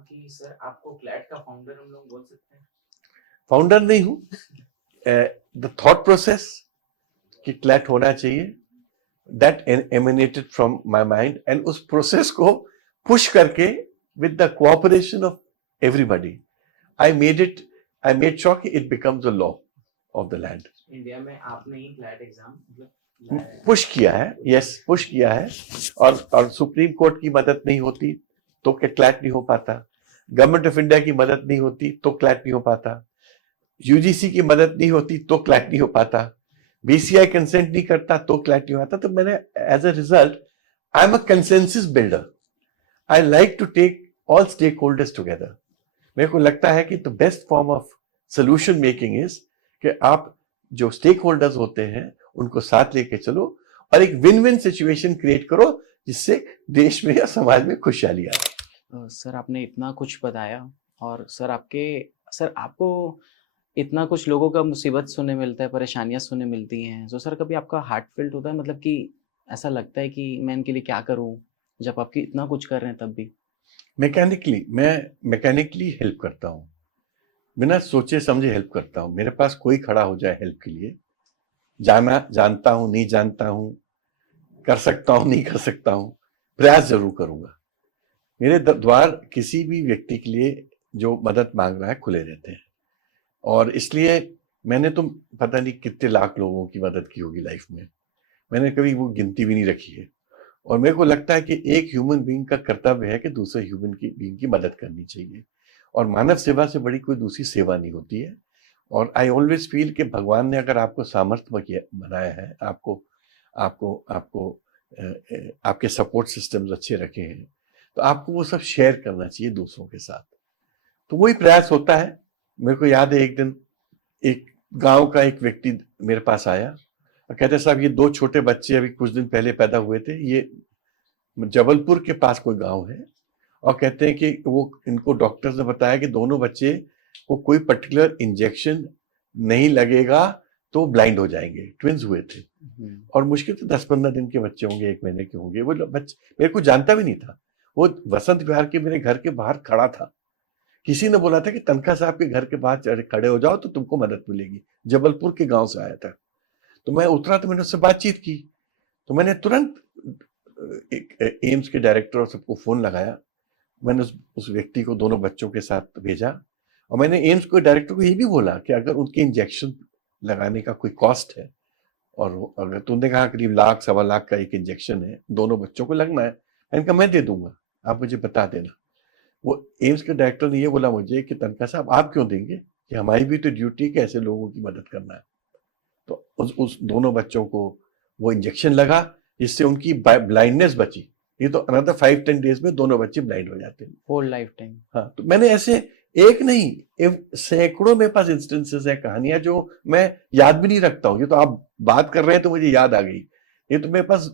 कि सर आपको क्लैट का फाउंडर हम लोग बोल सकते हैं? फाउंडर नहीं हूं, द थॉट प्रोसेस कि क्लैट होना चाहिए, that emanated from my mind, and उस प्रोसेस को पुश करके with the cooperation of everybody I made sure कि it becomes a law of the land. India में आपने ही क्लैट एग्जाम पुश किया है, यस, पुश किया है, और सुप्रीम कोर्ट की मदद नहीं होती तो क्लैट नहीं हो पाता, गवर्नमेंट ऑफ इंडिया की मदद नहीं होती तो क्लैट नहीं हो पाता, यूजीसी की मदद नहीं होती तो क्लैट नहीं हो पाता, बीसीआई कंसेंट नहीं करता तो क्लैट नहीं होता। तो मैंने as a result, I am a consensus builder. I like to take all stakeholders together. मेरे को लगता है कि the best form of solution making is कि आप जो स्टेक होल्डर्स होते हैं उनको साथ लेके चलो और एक विन विन सिचुएशन क्रिएट करो जिससे देश में या समाज में खुशहाली आए। सर आपने इतना कुछ बताया, और सर आपको इतना कुछ लोगों का मुसीबत सुनने मिलता है, परेशानियां सुनने मिलती हैं, तो सर कभी आपका हार्ट फेल्ट होता है, मतलब कि ऐसा लगता है कि मैं इनके लिए क्या करूं, जब आपकी इतना कुछ कर रहे हैं तब भी? मैकेनिकली हेल्प करता हूँ, बिना सोचे समझे हेल्प करता हूँ। मेरे पास कोई खड़ा हो जाए हेल्प के लिए, जानता हूँ नहीं जानता हूँ, कर सकता हूँ नहीं कर सकता हूँ, प्रयास जरूर करूंगा। मेरे द्वार किसी भी व्यक्ति के लिए जो मदद मांग रहा है खुले रहते हैं, और इसलिए मैंने तो पता नहीं कितने लाख लोगों की मदद की होगी लाइफ में, मैंने कभी वो गिनती भी नहीं रखी है। और मेरे को लगता है कि एक ह्यूमन बीइंग का कर्तव्य है कि दूसरे ह्यूमन बीइंग की मदद करनी चाहिए, और मानव सेवा से बड़ी कोई दूसरी सेवा नहीं होती है। और आई ऑलवेज फील कि भगवान ने अगर आपको सामर्थ्य बनाया है, आपको आपको आपको आपके सपोर्ट सिस्टम्स अच्छे रखे हैं, तो आपको वो सब शेयर करना चाहिए दूसरों के साथ। तो वही प्रयास होता है। मेरे को याद है एक दिन एक गांव का एक व्यक्ति मेरे पास आया और कहते साहब ये 2 छोटे बच्चे अभी कुछ दिन पहले पैदा हुए थे, ये जबलपुर के पास कोई गांव है, और कहते हैं कि वो इनको डॉक्टर्स ने बताया कि दोनों बच्चे को कोई पर्टिकुलर इंजेक्शन नहीं लगेगा तो ब्लाइंड हो जाएंगे। ट्विंस हुए थे और मुश्किल से 10-15 दिन के बच्चे होंगे, 1 महीने के होंगे। वो बच्चे मेरे को जानता भी नहीं था, वो वसंत विहार के मेरे घर के बाहर खड़ा था। किसी ने बोला था कि तनखा साहब के घर के बाहर खड़े हो जाओ तो तुमको मदद मिलेगी। जबलपुर के गांव से आया था। तो मैं उतरा तो मैंने उससे बातचीत की, तो मैंने तुरंत एक एम्स के डायरेक्टर और सबको फोन लगाया। मैंने उस व्यक्ति को दोनों बच्चों के साथ भेजा, और मैंने एम्स के डायरेक्टर को ये भी बोला कि अगर उनके इंजेक्शन लगाने का कोई कॉस्ट है, और अगर तुमने कहा करीब 1-1.25 लाख का एक इंजेक्शन है, दोनों बच्चों को लगना है, मैंने कहा मैं दे दूंगा, आप मुझे बता देना। वो एम्स के डायरेक्टर ने ये बोला मुझे कि तनखा साहब आप क्यों देंगे, कि हमारी भी तो ड्यूटी है कि ऐसे लोगों की मदद करना है। तो उस दोनों बच्चों को वो इंजेक्शन लगा, जिससे उनकी ब्लाइंडनेस बची। ये तो अनदर 5-10 डेज में दोनों बच्चे ब्लाइंड हो जाते हैं, होल लाइफ टाइम। हाँ, तो मैंने ऐसे एक नहीं सैकड़ों मेरे पास इंस्टेंसेस है, कहानियां जो मैं याद भी नहीं रखता हूँ। ये तो आप बात कर रहे हैं तो मुझे याद आ गई। ये तो मेरे पास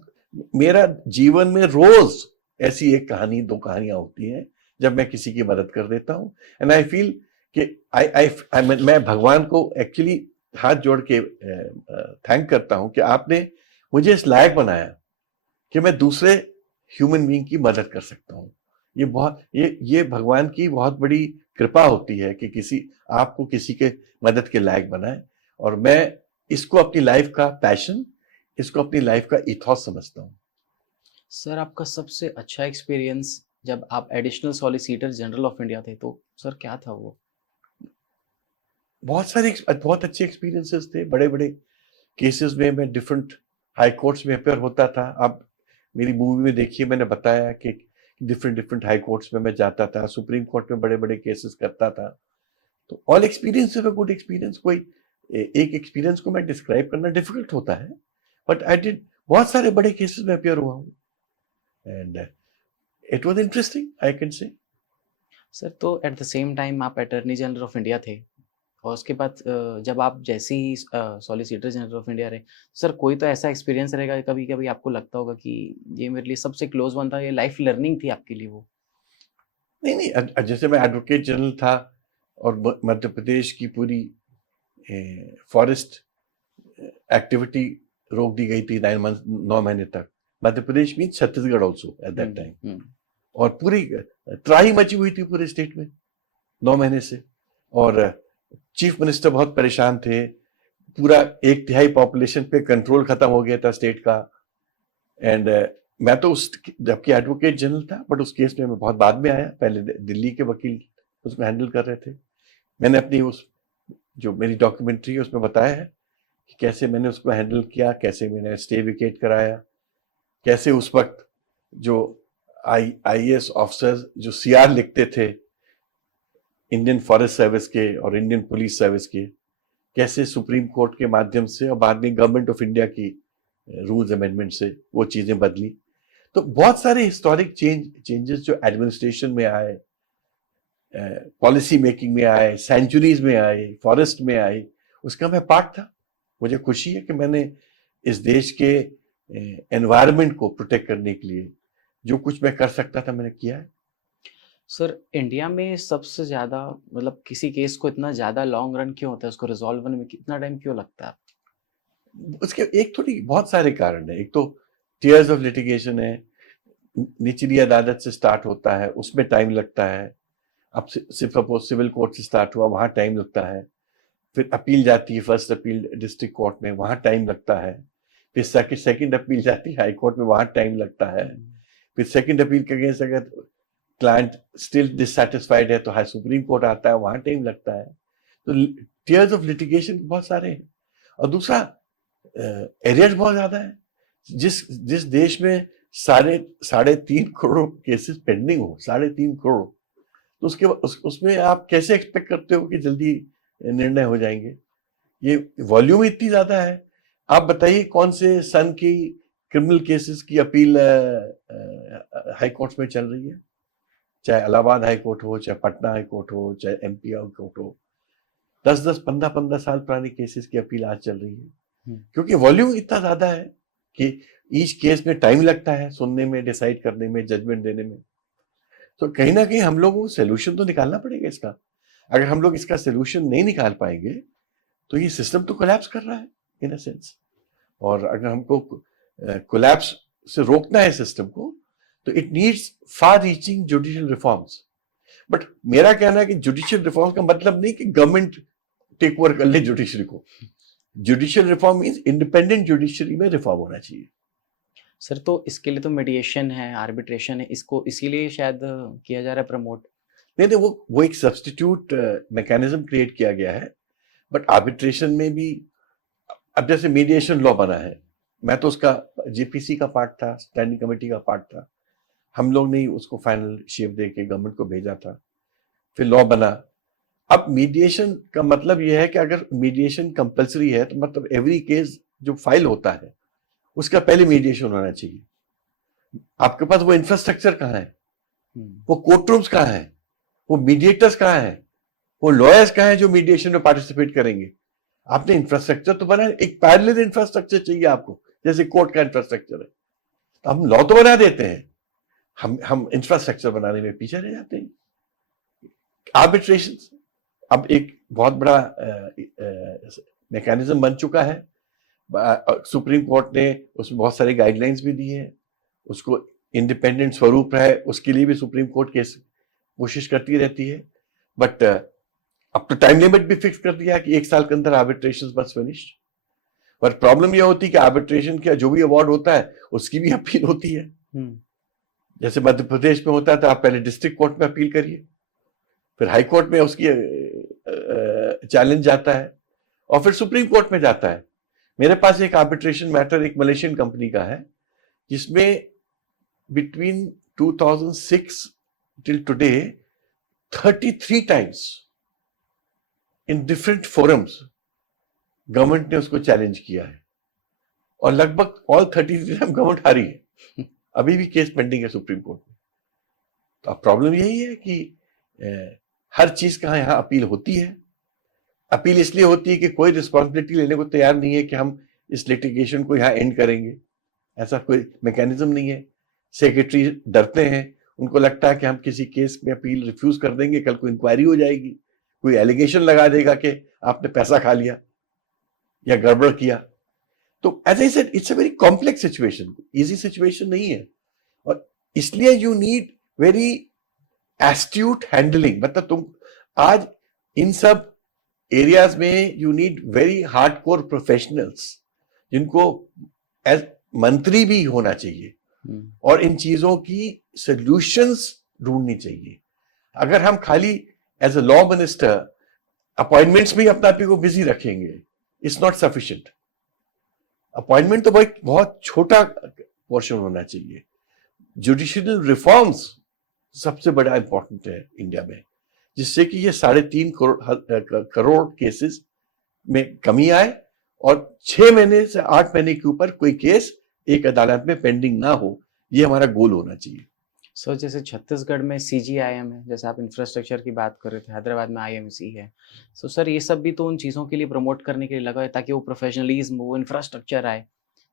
मेरा जीवन में रोज ऐसी एक कहानी 2 कहानियां होती हैं जब मैं किसी की मदद कर देता हूँ। एंड आई फील कि मैं भगवान को एक्चुअली हाथ जोड़ के थैंक करता हूं कि आपने मुझे इस लायक बनाया कि मैं दूसरे ह्यूमन बीइंग की मदद कर सकता हूं। ये भगवान की बहुत बड़ी कृपा होती है कि आपको किसी के मदद के लायक बनाए, और मैं इसको अपनी लाइफ का पैशन, इसको अपनी लाइफ का इथॉस समझता हूं। सर आपका सबसे अच्छा एक्सपीरियंस जब आप additional solicitor general of India थे, तो सर क्या था वो? बहुत अच्छे एक्सपीरियंसेस थे। बड़े बड़े केसेस में मैं डिफरेंट हाई कोर्ट्स में अपेयर होता था। आप मेरी मूवी में देखिए, मैंने बताया कि डिफरेंट हाई कोर्ट्स में मैं जाता था, सुप्रीम कोर्ट में बड़े बड़े केसेस करता था। तो all experience is a good experience. कोई एक एक्सपीरियंस को मैं डिस्क्राइब करना डिफिकल्ट होता है, बट आई डिड बहुत सारे बड़े केसेस में अपेयर हुआ हूँ, and it was interesting I can say. Sir तो एट द सेम टाइम आप अटॉर्नी जनरल ऑफ इंडिया थे, और उसके बाद जब आप जैसे ही सॉलिसिटर जनरल ऑफ इंडिया रहे, सर कोई तो ऐसा एक्सपीरियंस रहेगा, कभी कभी आपको लगता होगा कि ये मेरे लिए सबसे क्लोज वन था, ये लाइफ लर्निंग थी आपके लिए वो? नहीं, जैसे मैं एडवोकेट जनरल था और मध्य प्रदेश की पूरी फॉरेस्ट एक्टिविटी रोक दी गई थी 9 महीने तक। Madhya Pradesh mean Chhattisgarh also at that time, और पूरी त्राही मची हुई थी पूरे स्टेट में 9 महीने से, और चीफ मिनिस्टर बहुत परेशान थे। पूरा 1/3 पॉपुलेशन पे कंट्रोल खत्म हो गया था स्टेट का। एंड मैं तो जबकि एडवोकेट जनरल था, बट उस केस में मैं बहुत बाद में आया, पहले दिल्ली के वकील उसमें हैंडल कर रहे थे। मैंने अपनी जो मेरी डॉक्यूमेंट्री है उसमें बताया है कि कैसे मैंने उसको हैंडल किया, कैसे मैंने स्टे विकेट कराया, कैसे उस वक्त जो IAS ऑफिसर्स जो CR लिखते थे इंडियन फॉरेस्ट सर्विस के और इंडियन पुलिस सर्विस के, कैसे सुप्रीम कोर्ट के माध्यम से और बाद में गवर्नमेंट ऑफ इंडिया की रूल्स अमेंडमेंट से वो चीजें बदली। तो बहुत सारे हिस्टोरिक चेंजेस जो एडमिनिस्ट्रेशन में आए, पॉलिसी मेकिंग में आए, सेंचुरीज में आए, फॉरेस्ट में आए, उसका मैं पार्ट था। मुझे खुशी है कि मैंने इस देश के एनवायरनमेंट को प्रोटेक्ट करने के लिए जो कुछ मैं कर सकता था मैंने किया है। सर इंडिया में सबसे ज़्यादा मतलब किसी केस को इतना ज़्यादा लॉन्ग रन क्यों होता है, उसको रिजॉल्व होने में कितना टाइम क्यों लगता है? उसके एक थोड़ी बहुत सारे कारण है। एक तो टीयर्स ऑफ लिटिगेशन है, निचली अदालत से स्टार्ट होता है, उसमें टाइम लगता है। अब सिर्फ सपोज सिविल कोर्ट से स्टार्ट हुआ, वहां टाइम लगता है। फिर अपील जाती है फर्स्ट अपील डिस्ट्रिक्ट कोर्ट में, वहां टाइम लगता है। फिर सेकंड अपील जाती है हाई कोर्ट में, वहां टाइम लगता है। फिर सेकंड अपील के अगेंस्ट अगर क्लाइंट स्टिल डिससेटिस्फाइड है तो हाई सुप्रीम कोर्ट आता है, वहां टाइम लगता है। तो टीयर्स ऑफ लिटिगेशन बहुत सारे हैं। और दूसरा एरियर्स बहुत ज्यादा है। जिस देश में साढ़े 3 करोड़ केसेस पेंडिंग हो, 3.5 करोड़, तो उसमें आप कैसे एक्सपेक्ट करते हो कि जल्दी निर्णय हो जाएंगे? ये वॉल्यूम इतनी ज्यादा है। आप बताइए कौन से सन की क्रिमिनल केसेस की अपील हाई कोर्ट में चल रही है? चाहे इलाहाबाद हाई कोर्ट हो, चाहे पटना हाई कोर्ट हो, चाहे एमपी हाई कोर्ट हो, 10-10, 15-15 साल पुरानी केसेस की अपील आज चल रही है। क्योंकि वॉल्यूम इतना ज्यादा है कि ईच केस में टाइम लगता है, सुनने में, डिसाइड करने में, जजमेंट देने में। तो कहीं ना कहीं हम लोगों को सोल्यूशन तो निकालना पड़ेगा इसका। अगर हम लोग इसका सोल्यूशन नहीं निकाल पाएंगे तो ये सिस्टम तो कोलैप्स कर रहा है इन अ सेंस। और अगर हमको कोलैप्स से रोकना है सिस्टम को, तो it needs far reaching judicial reforms. But मेरा कहना है कि जुडिशियल रिफॉर्म्स का मतलब नहीं कि गवर्नमेंट टेक ओवर कर ले जुडिशरी को। Judicial reform means independent judiciary में रिफॉर्म होना चाहिए। सर तो इसके लिए तो मेडिएशन है, आर्बिट्रेशन है, इसको इसीलिए शायद किया जा रहा है प्रमोट। नहीं नहीं, वो एक सब्स्टिट्यूट मैकेनिज्म क्रिएट किया गया है। बट आर्बिट्रेशन में भी अब जैसे मीडिएशन लॉ बना है, मैं तो उसका जेपीसी का पार्ट था, स्टैंडिंग कमेटी का पार्ट था। हम लोग ने उसको फाइनल शेप दे के गवर्नमेंट को भेजा था, फिर लॉ बना। अब मीडिएशन का मतलब यह है कि अगर मीडिएशन कंपलसरी है तो मतलब एवरी केस जो फाइल होता है उसका पहले मीडिएशन होना चाहिए। आपके पास वो इंफ्रास्ट्रक्चर कहाँ है, वो कोर्ट रूम्स कहाँ है, वो मीडिएटर्स कहाँ है, वो लॉयर्स कहाँ है जो मीडिएशन में पार्टिसिपेट करेंगे? आपने इंफ्रास्ट्रक्चर तो बनाया, एक पैरेलल इंफ्रास्ट्रक्चर चाहिए आपको, जैसे कोर्ट का इंफ्रास्ट्रक्चर है। तो हम लॉ तो बना देते हैं, हम इंफ्रास्ट्रक्चर बनाने में पीछे रह जाते हैं। आर्बिट्रेशन अब एक बहुत बड़ा मैकेनिज्म बन चुका है। सुप्रीम कोर्ट ने उसमें बहुत सारी गाइडलाइंस भी दी है, उसको इंडिपेंडेंट स्वरूप रहे उसके लिए भी सुप्रीम कोर्ट केस कोशिश करती रहती है। बट अब तो टाइम लिमिट भी फिक्स कर दिया कि 1 साल के अंदर आर्बिट्रेशन बस फिनिश। पर प्रॉब्लम यह होती है कि आर्बिट्रेशन का जो भी अवार्ड होता है उसकी भी अपील होती है। जैसे मध्य प्रदेश में होता है तो आप पहले डिस्ट्रिक्ट कोर्ट में अपील करिए, फिर हाई कोर्ट में उसकी चैलेंज जाता है और फिर सुप्रीम कोर्ट में जाता है। मेरे पास एक आर्बिट्रेशन मैटर एक मलेशियन कंपनी का है जिसमें between 2006 till today 33 times in different forums government ने उसको चैलेंज किया है और लगभग ऑल 33 टाइम गवर्नमेंट हारी है। अभी भी केस पेंडिंग है सुप्रीम कोर्ट में। तो अब प्रॉब्लम यही है कि हर चीज का यहाँ अपील होती है। अपील इसलिए होती है कि कोई रिस्पॉन्सिबिलिटी लेने को तैयार नहीं है कि हम इस लिटिगेशन को यहाँ एंड करेंगे, ऐसा कोई मैकेनिज्म नहीं है। सेक्रेटरी डरते हैं, उनको लगता है कि हम किसी केस में अपील रिफ्यूज कर देंगे, कल को इंक्वायरी हो जाएगी, कोई एलिगेशन लगा देगा कि आपने पैसा खा लिया या गड़बड़ किया। तो as I said it's a very complex situation, easy situation नहीं है। और इसलिए you need very astute handling. मतलब तुम आज इन सब एरियाज में you need very hardcore professionals जिनको एज मंत्री भी होना चाहिए और इन चीजों की सॉल्यूशंस ढूंढनी चाहिए। अगर हम खाली as a law minister appointments में अपने आप को बिजी रखेंगे, इट्स नॉट सफिशिएंट। अपॉइंटमेंट तो बहुत छोटा पोर्शन होना चाहिए। जुडिशियल रिफॉर्म्स सबसे बड़ा इंपॉर्टेंट है इंडिया में, जिससे कि ये 3.5 करोड़ केसेस में कमी आए और 6 महीने से 8 महीने के ऊपर कोई केस एक अदालत में पेंडिंग ना हो। ये हमारा गोल होना चाहिए। सो जैसे छत्तीसगढ़ में CGIM है, जैसे आप इंफ्रास्ट्रक्चर की बात कर रहे थे, हैदराबाद में IMC है। सो सर ये सब भी तो उन चीज़ों के लिए प्रमोट करने के लिए लगा है ताकि वो प्रोफेशनलिज्म, वो इंफ्रास्ट्रक्चर आए।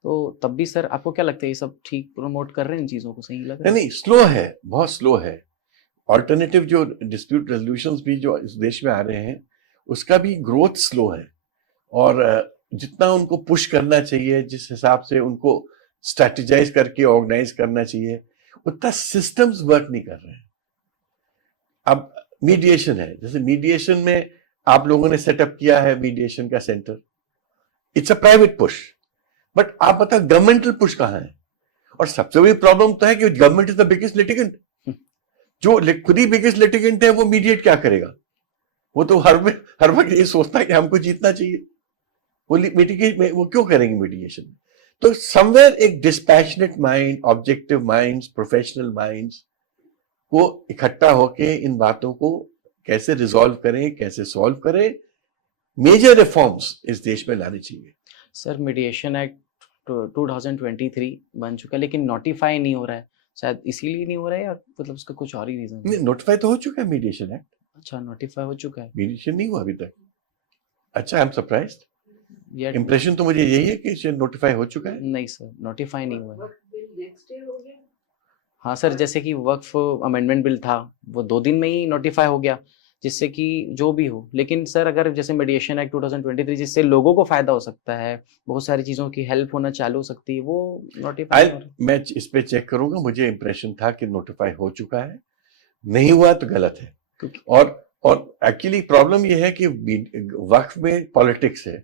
तो तब भी सर आपको क्या लगता है ये सब ठीक प्रमोट कर रहे हैं इन चीज़ों को, सही लग रहा नहीं है? नहीं, स्लो है, बहुत स्लो है। ऑल्टरनेटिव जो डिस्प्यूट रेजोल्यूशंस भी जो इस देश में आ रहे हैं, उसका भी ग्रोथ स्लो है। और जितना उनको पुश करना चाहिए, जिस हिसाब से उनको स्ट्रेटेजाइज करके ऑर्गेनाइज करना चाहिए, उतना सिस्टम्स वर्क नहीं कर रहे हैं। अब मीडिएशन है, जैसे मीडिएशन में आप लोगों ने सेटअप किया है मीडिएशन का centre, it's a private push, but आप बताओ गवर्नमेंटल पुश कहां है? और सबसे बड़ी प्रॉब्लम तो है कि government is the biggest litigant. जो खुद ही बिगेस्ट लिटिगेंट है, वो मीडिएट क्या करेगा? वो तो हर वक्त ये सोचता है कि हमको जीतना चाहिए। वो मिटिगेट में वो क्यों करेंगे मीडिएशन? तो समवेयर एक dispassionate mind, objective minds, professional minds को इकट्ठा होके इन बातों को कैसे रिजॉल्व करें, कैसे सॉल्व करें, मेजर रिफॉर्म्स इस देश में लाने चाहिए। सर मीडिएशन एक्ट 2023 बन चुका है, लेकिन नोटिफाई नहीं हो रहा है। शायद इसीलिए नहीं हो रहा है या मतलब उसका कुछ और ही रीज़न है? नोटिफाई तो हो चुका है मीडिएशन एक्ट, अच्छा, नोटिफाई हो चुका है। मीडिएशन नहीं हुआ अभी तक। अच्छा, I am surprised. Yet impression तो मुझे यही है कि नोटिफाई हो चुका है। नहीं सर, नोटिफाई नहीं हुआ है। हाँ सर, जैसे कि वक्फ अमेंडमेंट बिल था, वो 2 दिन में ही नोटिफाई हो गया, जिससे कि जो भी हो। लेकिन सर अगर जैसे मीडिएशन एक्ट 2023 जिससे लोगों को फ़ायदा हो सकता है, बहुत सारी चीज़ों की हेल्प होना चालू हो सकती है, वो नोटिफाई नहीं हो रहा। मैं इस पे चेक करूंगा, मुझे इंप्रेशन था कि नोटिफाई हो चुका है। नहीं हुआ तो गलत है। क्योंकि और एक्चुअली प्रॉब्लम यह है कि वक्फ में पॉलिटिक्स है,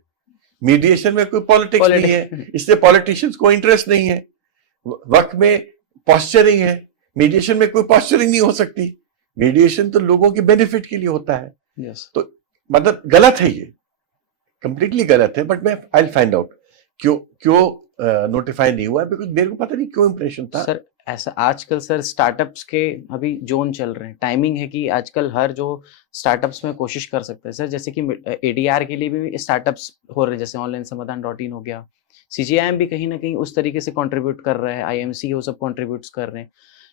मीडिएशन में कोई पॉलिटिक्स नहीं है, इसलिए पॉलिटिशियंस को इंटरेस्ट नहीं है। वक्फ में पॉस्चरिंग है, मीडिएशन में कोई पॉस्चरिंग नहीं हो सकती। मीडिएशन तो लोगों के बेनिफिट के लिए होता है। यस तो मतलब गलत है, ये कंप्लीटली गलत है। बट मैं आई फाइंड आउट क्यों क्यों नोटिफाई नहीं हुआ, बिकॉज मेरे को पता नहीं क्यों इंप्रेशन था। सर ऐसा आजकल सर स्टार्टअप्स के अभी जोन चल रहे हैं, टाइमिंग है कि आजकल हर जो स्टार्टअप्स में कोशिश कर सकता है सर, जैसे कि ADR के लिए भी स्टार्टअप्स हो रहे हैं, जैसे ऑनलाइन समाधान.in हो गया। CGIM भी कहीं ना कहीं उस तरीके से कंट्रीब्यूट कर रहा है, IMC वो सब कंट्रीब्यूट्स कर रहे हैं।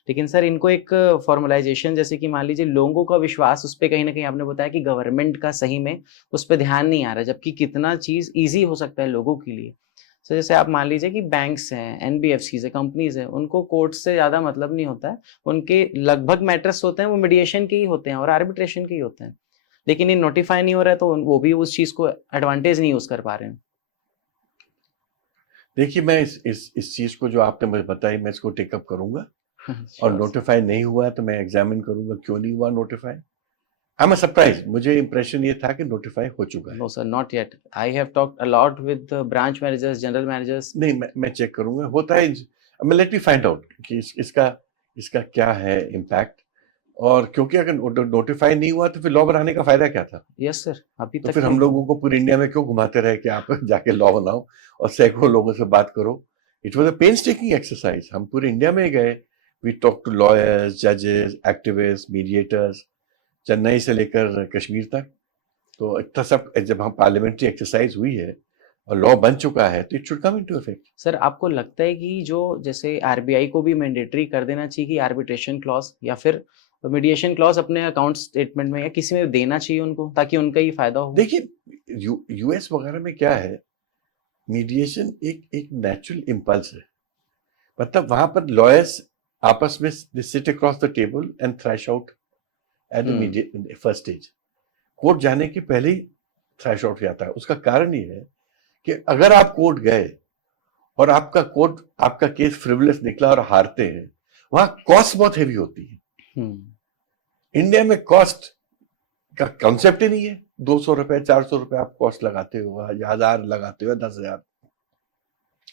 लेकिन सर इनको एक फॉर्मलाइजेशन, जैसे कि मान लीजिए लोगों का विश्वास उस पर कहीं ना कहीं, आपने बताया कि गवर्नमेंट का सही में उस पर ध्यान नहीं आ रहा, जबकि कितना चीज़ ईजी हो सकता है लोगों के लिए। सो जैसे आप मान लीजिए कि बैंक्स हैं, NBFCs है, कंपनीज हैं, उनको कोर्ट से ज़्यादा मतलब नहीं होता है। उनके लगभग मैटर्स होते हैं वो मीडिएशन के ही होते हैं और आर्बिट्रेशन के ही होते हैं। लेकिन ये नोटिफाई नहीं हो रहा है तो वो भी उस चीज़ को एडवांटेज नहीं यूज़ कर पा रहे हैं। देखिए, मैं इस चीज को जो आपने मुझे बताई, मैं इसको टेकअप करूंगा। और Sure. नोटिफाई नहीं हुआ तो मैं एग्जामिन करूंगा क्यों नहीं हुआ नोटिफाई। आई एम सरप्राइज, मुझे इंप्रेशन ये था कि नोटिफाई हो चुका है। No sir, not yet. I have talked a lot with the branch managers, general managers. नहीं, मैं चेक करूंगा, होता है। मैं लेट मी फाइंड आउट कि इसका क्या है इम्पैक्ट। और क्योंकि अगर नोटिफाई नहीं हुआ तो फिर लॉ बनाने का फायदा क्या था? Yes sir, अभी तो तक फिर हम नहीं। लोगों को पूरी इंडिया में क्यों घुमाते रहे कि आप जाके लॉ बनाओ और सैकड़ों लोगों से बात करो? It was a painstaking exercise. हम पूरे इंडिया में गए, वी टॉक टू लॉयर्स, जजेस, एक्टिविस्ट, मीडिएटर्स, चेन्नई से लेकर कश्मीर तक। तो इतना सब जब हम पार्लियामेंट्री एक्सरसाइज हुई है और लॉ बन चुका है तो it should come into effect. Sir आपको लगता है कि जो जैसे RBI को भी मैंडेटरी कर देना चाहिए कि आर्बिट्रेशन क्लॉज या फिर मीडिएशन क्लॉज अपने अकाउंट स्टेटमेंट में या किसी में देना चाहिए उनको, ताकि उनका ही फायदा हो? देखिए, यूएस वगैरह में क्या है, मीडिएशन एक नेचुरल इम्पल्स है। मतलब वहां पर लॉयर्स आपस में sit across the table and thrash out at the first stage. Court जाने के पहले ही थ्रैश आउट जाता है। उसका कारण ये है कि अगर आप कोर्ट गए और आपका केस फ्रिवलेस निकला और हारते हैं, वहां कॉस्ट बहुत हेवी होती है। इंडिया में कॉस्ट का कॉन्सेप्ट ही नहीं है। 200 रुपए, 400 रुपए आप कॉस्ट लगाते हो, 1000 लगाते हो, 10,000,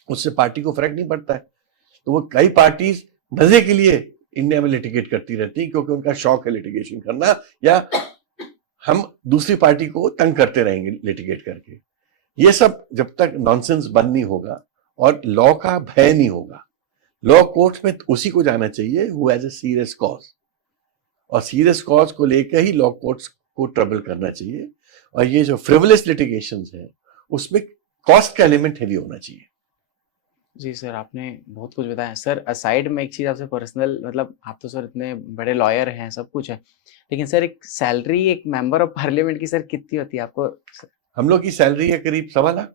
उससे पार्टी को फर्क नहीं पड़ता है। तो वो कई पार्टीज मजे के लिए इंडिया में लिटिगेट करती रहती है, क्योंकि उनका शौक है लिटिगेशन करना, या हम दूसरी पार्टी को तंग करते रहेंगे लिटिगेट करके। ये सब जब तक नॉनसेंस बंद नहीं होगा और लॉ का भय नहीं होगा, लॉ कोर्ट में उसी को जाना चाहिए who has a serious cause, और सीरियस कॉज को लेकर ही लॉ कोर्ट्स को ट्रबल करना चाहिए। और ये जो फ्रिवलेस लिटिगेशंस है उसमें कॉस्ट का एलिमेंट हेवी होना चाहिए। जी सर, आपने बहुत कुछ बताया। सर असाइड में एक चीज़ आपसे पर्सनल, मतलब आप तो सर इतने बड़े लॉयर हैं, सब कुछ है। लेकिन सर एक सैलरी एक मेंबर ऑफ पार्लियामेंट की सर कितनी होती है आपको? हम लोग की सैलरी है करीब 1.25 लाख,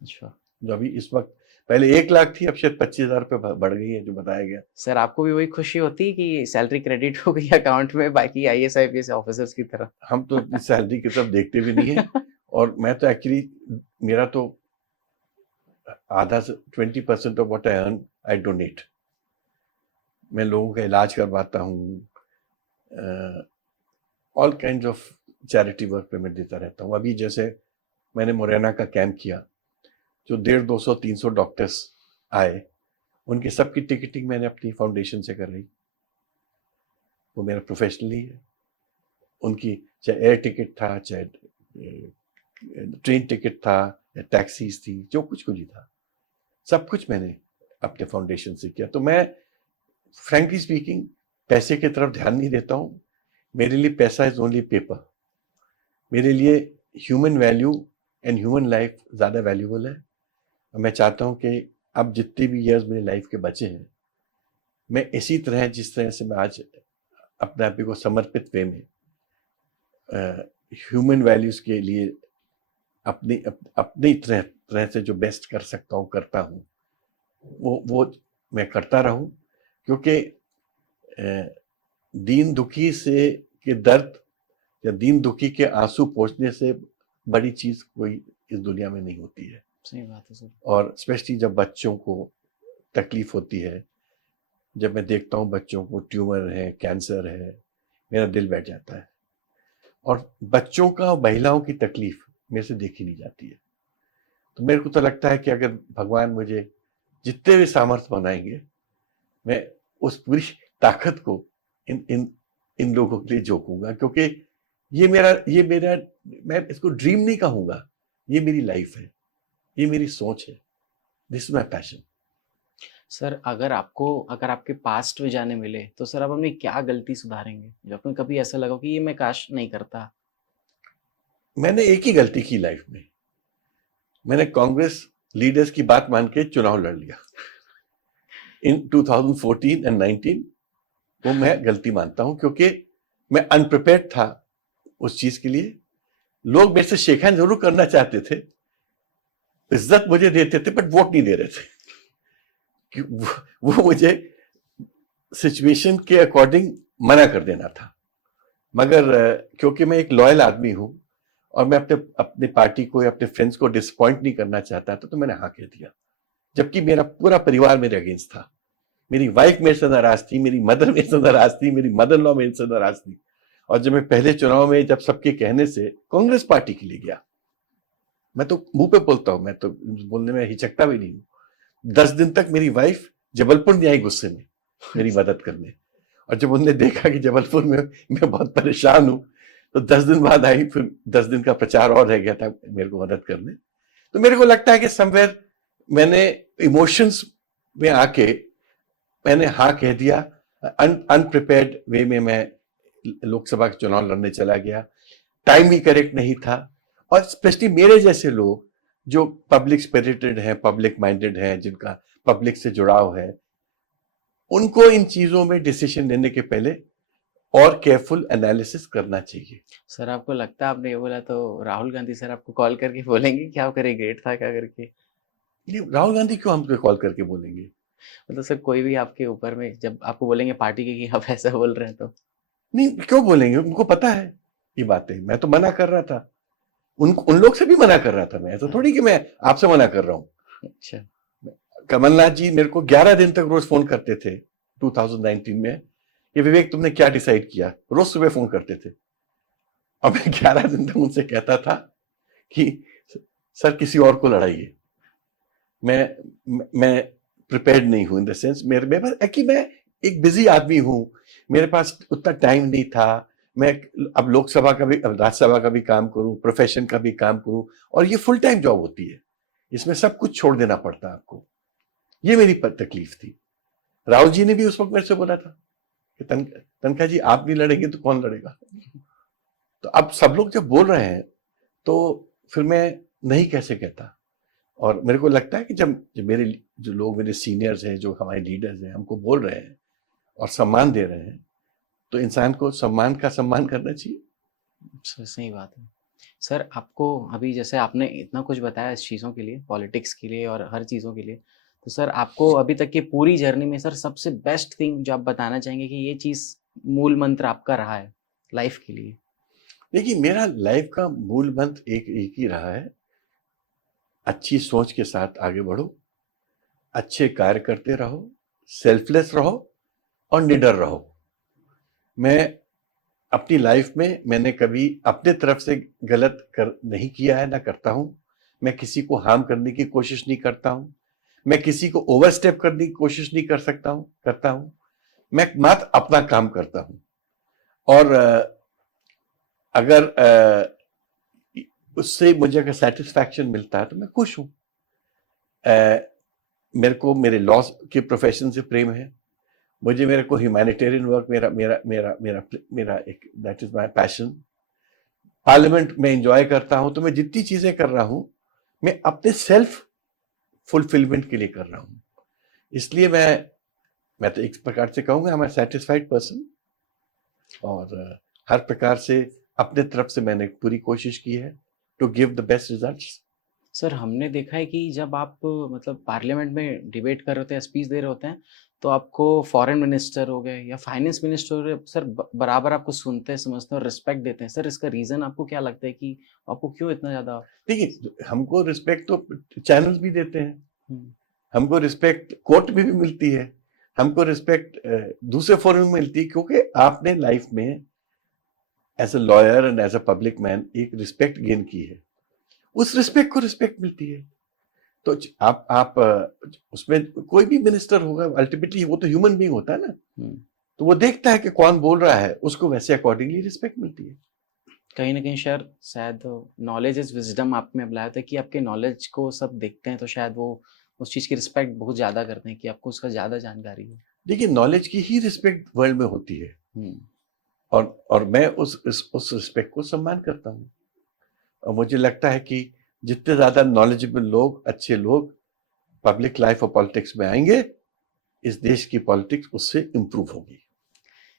अच्छा। जो अभी इस वक्त, पहले 1 लाख थी, अब शायद 25,000 रुपये बढ़ गई है, जो बताया गया। सर आपको भी वही खुशी होती है कि सैलरी क्रेडिट हो गई अकाउंट में बाकी आईएएस आईपीएस ऑफिसर्स की तरह? हम तो इस सैलरी की तरफ देखते भी नहीं है, और मैं तो एक्चुअली, मेरा तो आधा से 20% of what I earn I donate. मैं लोगों का इलाज करवाता हूँ, all kind of charity work पे मैं देता रहता हूँ। अभी जैसे मैंने मुरैना का कैंप किया, जो 150, 200, 300 डॉक्टर्स आए, उनकी सबकी टिकटिंग मैंने अपनी फाउंडेशन से कर रही। वो मेरा प्रोफेशनली है। उनकी चाहे एयर टिकट था, चाहे ट्रेन टिकट था, या टैक्सीज थी, जो कुछ ही था, सब कुछ मैंने अपने फाउंडेशन से किया। तो मैं फ्रैंकली स्पीकिंग पैसे की तरफ ध्यान नहीं देता हूँ। मेरे लिए पैसा इज ओनली पेपर। मेरे लिए human value and human life ज़्यादा वैल्यूबल है। और मैं चाहता हूँ कि अब जितने भी ईयर्स मेरी लाइफ के बचे हैं, मैं इसी तरह, जिस तरह से मैं आज अपने आप को समर्पित वे में ह्यूमन वैल्यूज के लिए अपनी तरह से जो बेस्ट कर सकता हूँ करता हूँ, वो मैं करता रहूँ। क्योंकि दीन दुखी से के दर्द या दीन दुखी के आंसू पोंछने से बड़ी चीज कोई इस दुनिया में नहीं होती है। सही बात है सर। और स्पेशली जब बच्चों को तकलीफ होती है, जब मैं देखता हूँ बच्चों को ट्यूमर है, कैंसर है, मेरा दिल बैठ जाता है। और बच्चों का और महिलाओं की तकलीफ मेरे से देखी नहीं जाती है। तो मेरे को तो लगता है कि अगर भगवान मुझे जितने भी सामर्थ्य बनाएंगे, मैं उस पूरी ताकत को इन इन इन लोगों के लिए झोंकूंगा। क्योंकि ये मेरा मैं इसको ड्रीम नहीं कहूंगा, ये मेरी लाइफ है, ये मेरी सोच है, this is my passion. Sir अगर आपके पास्ट में जाने मिले तो सर आप अपनी क्या गलती सुधारेंगे जो आपने कभी ऐसा लगा कि ये मैं काश नहीं करता? मैंने एक ही गलती की लाइफ में, मैंने कांग्रेस लीडर्स की बात मान के चुनाव लड़ लिया इन 2014 एंड 19। वो मैं गलती मानता हूं, क्योंकि मैं अनप्रिपेयर्ड था उस चीज के लिए। लोग मेरे से शेक हैंड जरूर करना चाहते थे, इज्जत मुझे देते थे, बट वोट नहीं दे रहे थे कि वो मुझे सिचुएशन के अकॉर्डिंग मना कर देना था। मगर क्योंकि मैं एक लॉयल आदमी हूं और मैं अपने अपने पार्टी को या अपने फ्रेंड्स को डिसअपॉइंट नहीं करना चाहता था, तो मैंने हाँ कह दिया। जबकि मेरा पूरा परिवार मेरे अगेंस्ट था। मेरी वाइफ मेरे से नाराज थी, मेरी मदर मेरे से नाराज थी, मेरी मदर लॉ मेरे से नाराज थी। और जब मैं पहले चुनाव में, जब सबके कहने से कांग्रेस पार्टी के लिए गया, मैं तो मुंह पे बोलता हूं, मैं तो बोलने में हिचकता भी नहीं हूं। 10 दिन तक मेरी वाइफ जबलपुर नहीं आई गुस्से में मेरी मदद करने। और जब उन्होंने देखा कि जबलपुर में मैं बहुत परेशान हूं, तो 10 दिन बाद आई। फिर 10 दिन का प्रचार और रह गया था मेरे को मदद करने। तो मेरे को लगता है कि समवेयर मैंने इमोशंस में आके मैंने हाँ कह दिया। अनप्रिपेयर्ड वे में मैं लोकसभा का चुनाव लड़ने चला गया। टाइम भी करेक्ट नहीं था। और स्पेशली मेरे जैसे लोग जो पब्लिक स्पिरिटेड हैं, पब्लिक माइंडेड हैं, जिनका पब्लिक से जुड़ाव है, उनको इन चीजों में डिसीजन लेने के पहले और केयरफुल एनालिसिस करना चाहिए। सर आपको लगता है आपने ये बोला तो राहुल गांधी सर आपको कॉल करके बोलेंगे क्या करे ग्रेट था क्या करके? ये राहुल गांधी क्यों हमको कॉल करके बोलेंगे? मतलब सर कोई भी आपके ऊपर में जब आपको बोलेंगे पार्टी के कि आप ऐसा बोल रहे हैं तो? नहीं, क्यों बोलेंगे? उनको पता है ये बातें। मैं तो मना कर रहा था, उन लोग से भी मना कर रहा था। मैं ऐसा थोड़ी कि मैं आपसे मना कर रहा हूँ। अच्छा। कमलनाथ जी मेरे को 11 दिन तक रोज फोन करते थे 2019 में, कि विवेक तुमने क्या डिसाइड किया। रोज सुबह फोन करते थे और मैं 11 दिन तक उनसे कहता था कि सर किसी और को लड़ाइए, मैं प्रिपेयर्ड नहीं हूं। इन द सेंस मेरे पास कि मैं एक बिजी आदमी हूं, मेरे पास उतना टाइम नहीं था। मैं अब लोकसभा का भी, अब राज्यसभा का भी काम करूं, प्रोफेशन का भी काम करूं, और ये फुल टाइम जॉब होती है, इसमें सब कुछ छोड़ देना पड़ता है आपको। ये मेरी तकलीफ थी। राहुल जी ने भी उस वक्त मेरे से बोला था कि तनखा जी आप नहीं लड़ेंगे तो कौन लड़ेगा। तो अब सब लोग जब बोल रहे हैं तो फिर मैं नहीं कैसे कहता। और मेरे को लगता है कि जब मेरे जो लोग मेरे सीनियर्स हैं, जो हमारे लीडर्स हैं, हमको बोल रहे हैं और सम्मान दे रहे हैं, तो इंसान को सम्मान का सम्मान करना चाहिए। सही बात है सर। आपको अभी जैसे आपने इतना कुछ बताया इस चीज़ों के लिए, पॉलिटिक्स के लिए और हर चीज़ों के लिए, तो सर आपको अभी तक की पूरी जर्नी में सर सबसे बेस्ट थिंग जो आप बताना चाहेंगे कि ये चीज़ मूल मंत्र आपका रहा है लाइफ के लिए? देखिए, मेरा लाइफ का मूल मंत्र एक ही रहा है, अच्छी सोच के साथ आगे बढ़ो, अच्छे कार्य करते रहो, सेल्फलेस रहो और निडर रहो। मैं अपनी लाइफ में मैंने कभी अपने तरफ से गलत नहीं किया है, ना करता हूं। मैं किसी को हार्म करने की कोशिश नहीं करता हूं। मैं किसी को ओवरस्टेप करने की कोशिश नहीं करता हूं। मैं मात्र अपना काम करता हूं। और अगर उससे मुझे अगर सेटिस्फैक्शन मिलता है तो मैं खुश हूं। मेरे को मेरे लॉ के प्रोफेशन से प्रेम है। मेरे को ह्यूमैनिटेरियन वर्क मेरा मेरा मेरा मेरा मेरा एक that is my passion. Parliament में एंजॉय करता हूं। तो मैं जितनी चीजें कर रहा हूं, मैं अपने सेल्फ फुलफिलमेंट के लिए कर रहा हूं। इसलिए मैं तो एक प्रकार से कहूंगा मैं सेटिस्फाइड पर्सन। और हर प्रकार से अपने तरफ से मैंने पूरी कोशिश की है to give the best results. Sir हमने देखा है कि जब आप मतलब पार्लियामेंट में डिबेट कर रहे होते हैं, स्पीच दे रहे होते हैं, तो आपको फॉरेन मिनिस्टर हो गए या फाइनेंस मिनिस्टर हो गए सर बराबर आपको सुनते हैं, समझते हैं और रिस्पेक्ट देते हैं। सर इसका रीज़न आपको क्या लगता है कि आपको क्यों इतना ज़्यादा? देखिए, हमको रिस्पेक्ट तो चैनल्स भी देते हैं, हुँ, हमको रिस्पेक्ट कोर्ट में भी मिलती है, हमको रिस्पेक्ट दूसरे फोरम में मिलती है, क्योंकि आपने लाइफ में as a lawyer and as a public man एक रिस्पेक्ट गेन की है। उस रिस्पेक्ट को रिस्पेक्ट मिलती है। तो आप उसमें कोई भी मिनिस्टर होगा, अल्टीमेटली वो तो ह्यूमन बीइंग होता है ना। हुँ। तो वो देखता है कि कौन बोल रहा है, उसको वैसे अकॉर्डिंगली रिस्पेक्ट मिलती है। कहीं न कहीं शायद नॉलेज इज़ विज़डम आप में अप्लाई होता है कि आपके नॉलेज को सब देखते हैं, तो शायद वो उस चीज़ की रिस्पेक्ट बहुत ज़्यादा करते हैं कि आपको उसका ज़्यादा जानकारी हो। देखिए, नॉलेज की ही रिस्पेक्ट वर्ल्ड में होती है। हुँ, और मैं उस रिस्पेक्ट को सम्मान करता हूँ। और मुझे लगता है कि जितने ज्यादा नॉलेजेबल लोग, अच्छे लोग पब्लिक लाइफ और पॉलिटिक्स में आएंगे, इस देश की पॉलिटिक्स उससे इंप्रूव होगी।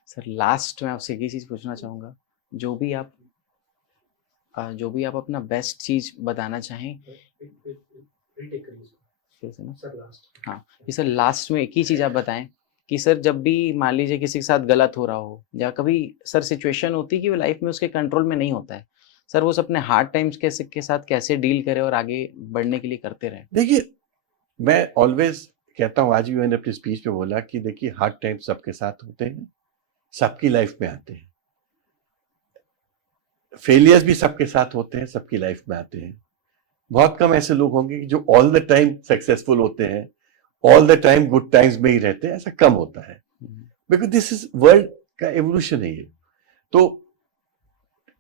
सर लास्ट में आपसे एक ही चीज़ पूछना चाहूँगा, जो भी आप जो भी आप अपना बेस्ट चीज़ बताना चाहें। फिर से ना? हाँ, कि सर लास्ट में एक ही चीज़ आप बताएँ कि सर जब भी मान लीजिए किसी के साथ गलत हो रहा हो या कभी सर सिचुएशन होती है कि वो लाइफ में उसके कंट्रोल में नहीं होता है। सर वो अपने हार्ड टाइम्स कैसे के साथ कैसे डील करे और आगे बढ़ने के लिए करते रहें? देखिए, मैं ऑलवेज कहता हूँ, आज भी मैंने अपनी स्पीच में बोला कि देखिए, हार्ड टाइम सबके साथ होते हैं, सबकी लाइफ में आते हैं। फेलियर्स भी सबके साथ होते हैं, सबकी लाइफ में आते हैं। बहुत कम ऐसे लोग होंगे कि जो ऑल द टाइम सक्सेसफुल होते हैं, all the time good times में ही रहते हैं। ऐसा कम होता है, हुँ, बिकॉज दिस इज वर्ल्ड का एवोल्यूशन है ये। तो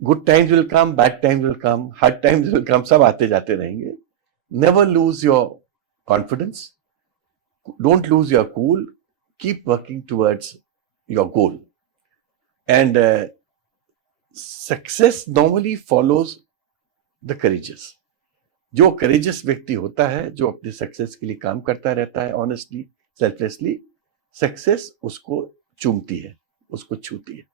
good times will come, bad times will come, hard times will come, सब आते जाते रहेंगे। Never lose your confidence, don't lose your cool, keep working towards your goal. And success normally follows the courageous. जो courageous व्यक्ति होता है, जो अपने सक्सेस के लिए काम करता रहता है ऑनेस्टली, सेल्फलेसली, सक्सेस उसको चूमती है, उसको छूती है।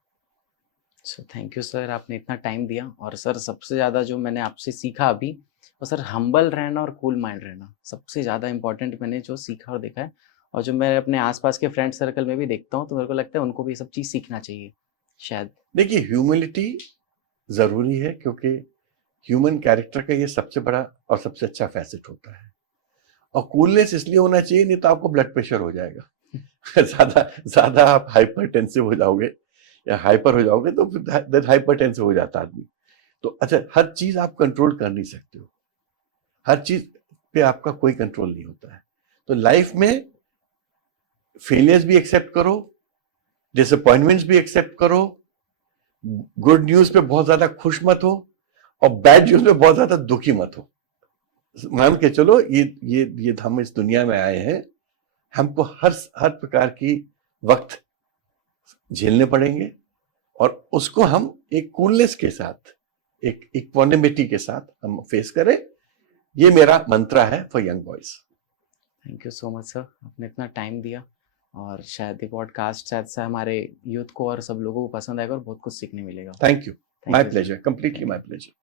सो थैंक यू सर, आपने इतना टाइम दिया और सर सबसे ज़्यादा जो मैंने आपसे सीखा अभी, वो सर हम्बल रहना और कूल माइंड रहना सबसे ज़्यादा इम्पोर्टेंट मैंने जो सीखा और देखा है। और जो मैं अपने आसपास के फ्रेंड सर्कल में भी देखता हूँ, तो मेरे को लगता है उनको भी ये सब चीज़ सीखना चाहिए शायद। देखिए, ह्यूमिलिटी जरूरी है, क्योंकि ह्यूमन कैरेक्टर का ये सबसे बड़ा और सबसे अच्छा फैसेट होता है। और कूलनेस इसलिए होना चाहिए, नहीं तो आपको ब्लड प्रेशर हो जाएगा। ज्यादा ज्यादा आप हाइपरटेंसिव हो जाओगे या हाइपर हो जाओगे, तो फिर हाइपरटेंसिव हो जाता आदमी। तो अच्छा, हर चीज आप कंट्रोल कर नहीं सकते हो, हर चीज पे आपका कोई कंट्रोल नहीं होता है। तो लाइफ में फेलियर्स भी एक्सेप्ट करो, डिसअपॉइंटमेंट्स भी एक्सेप्ट करो, गुड न्यूज पे बहुत ज्यादा खुश मत हो और बैड न्यूज पे बहुत ज्यादा दुखी मत हो। मान के चलो, ये हम इस दुनिया में आए हैं, हमको हर प्रकार की वक्त झेलने पड़ेंगे, और उसको हम एक कूलनेस के साथ, एक इक्वानिमिटी के साथ हम फेस करें। ये मेरा मंत्रा है for young boys. Thank you so much sir, आपने इतना टाइम दिया और शायद ये पॉडकास्ट शायद से हमारे यूथ को और सब लोगों को पसंद आएगा और बहुत कुछ सीखने मिलेगा। Thank you, Thank my you, sir. Pleasure, completely my pleasure.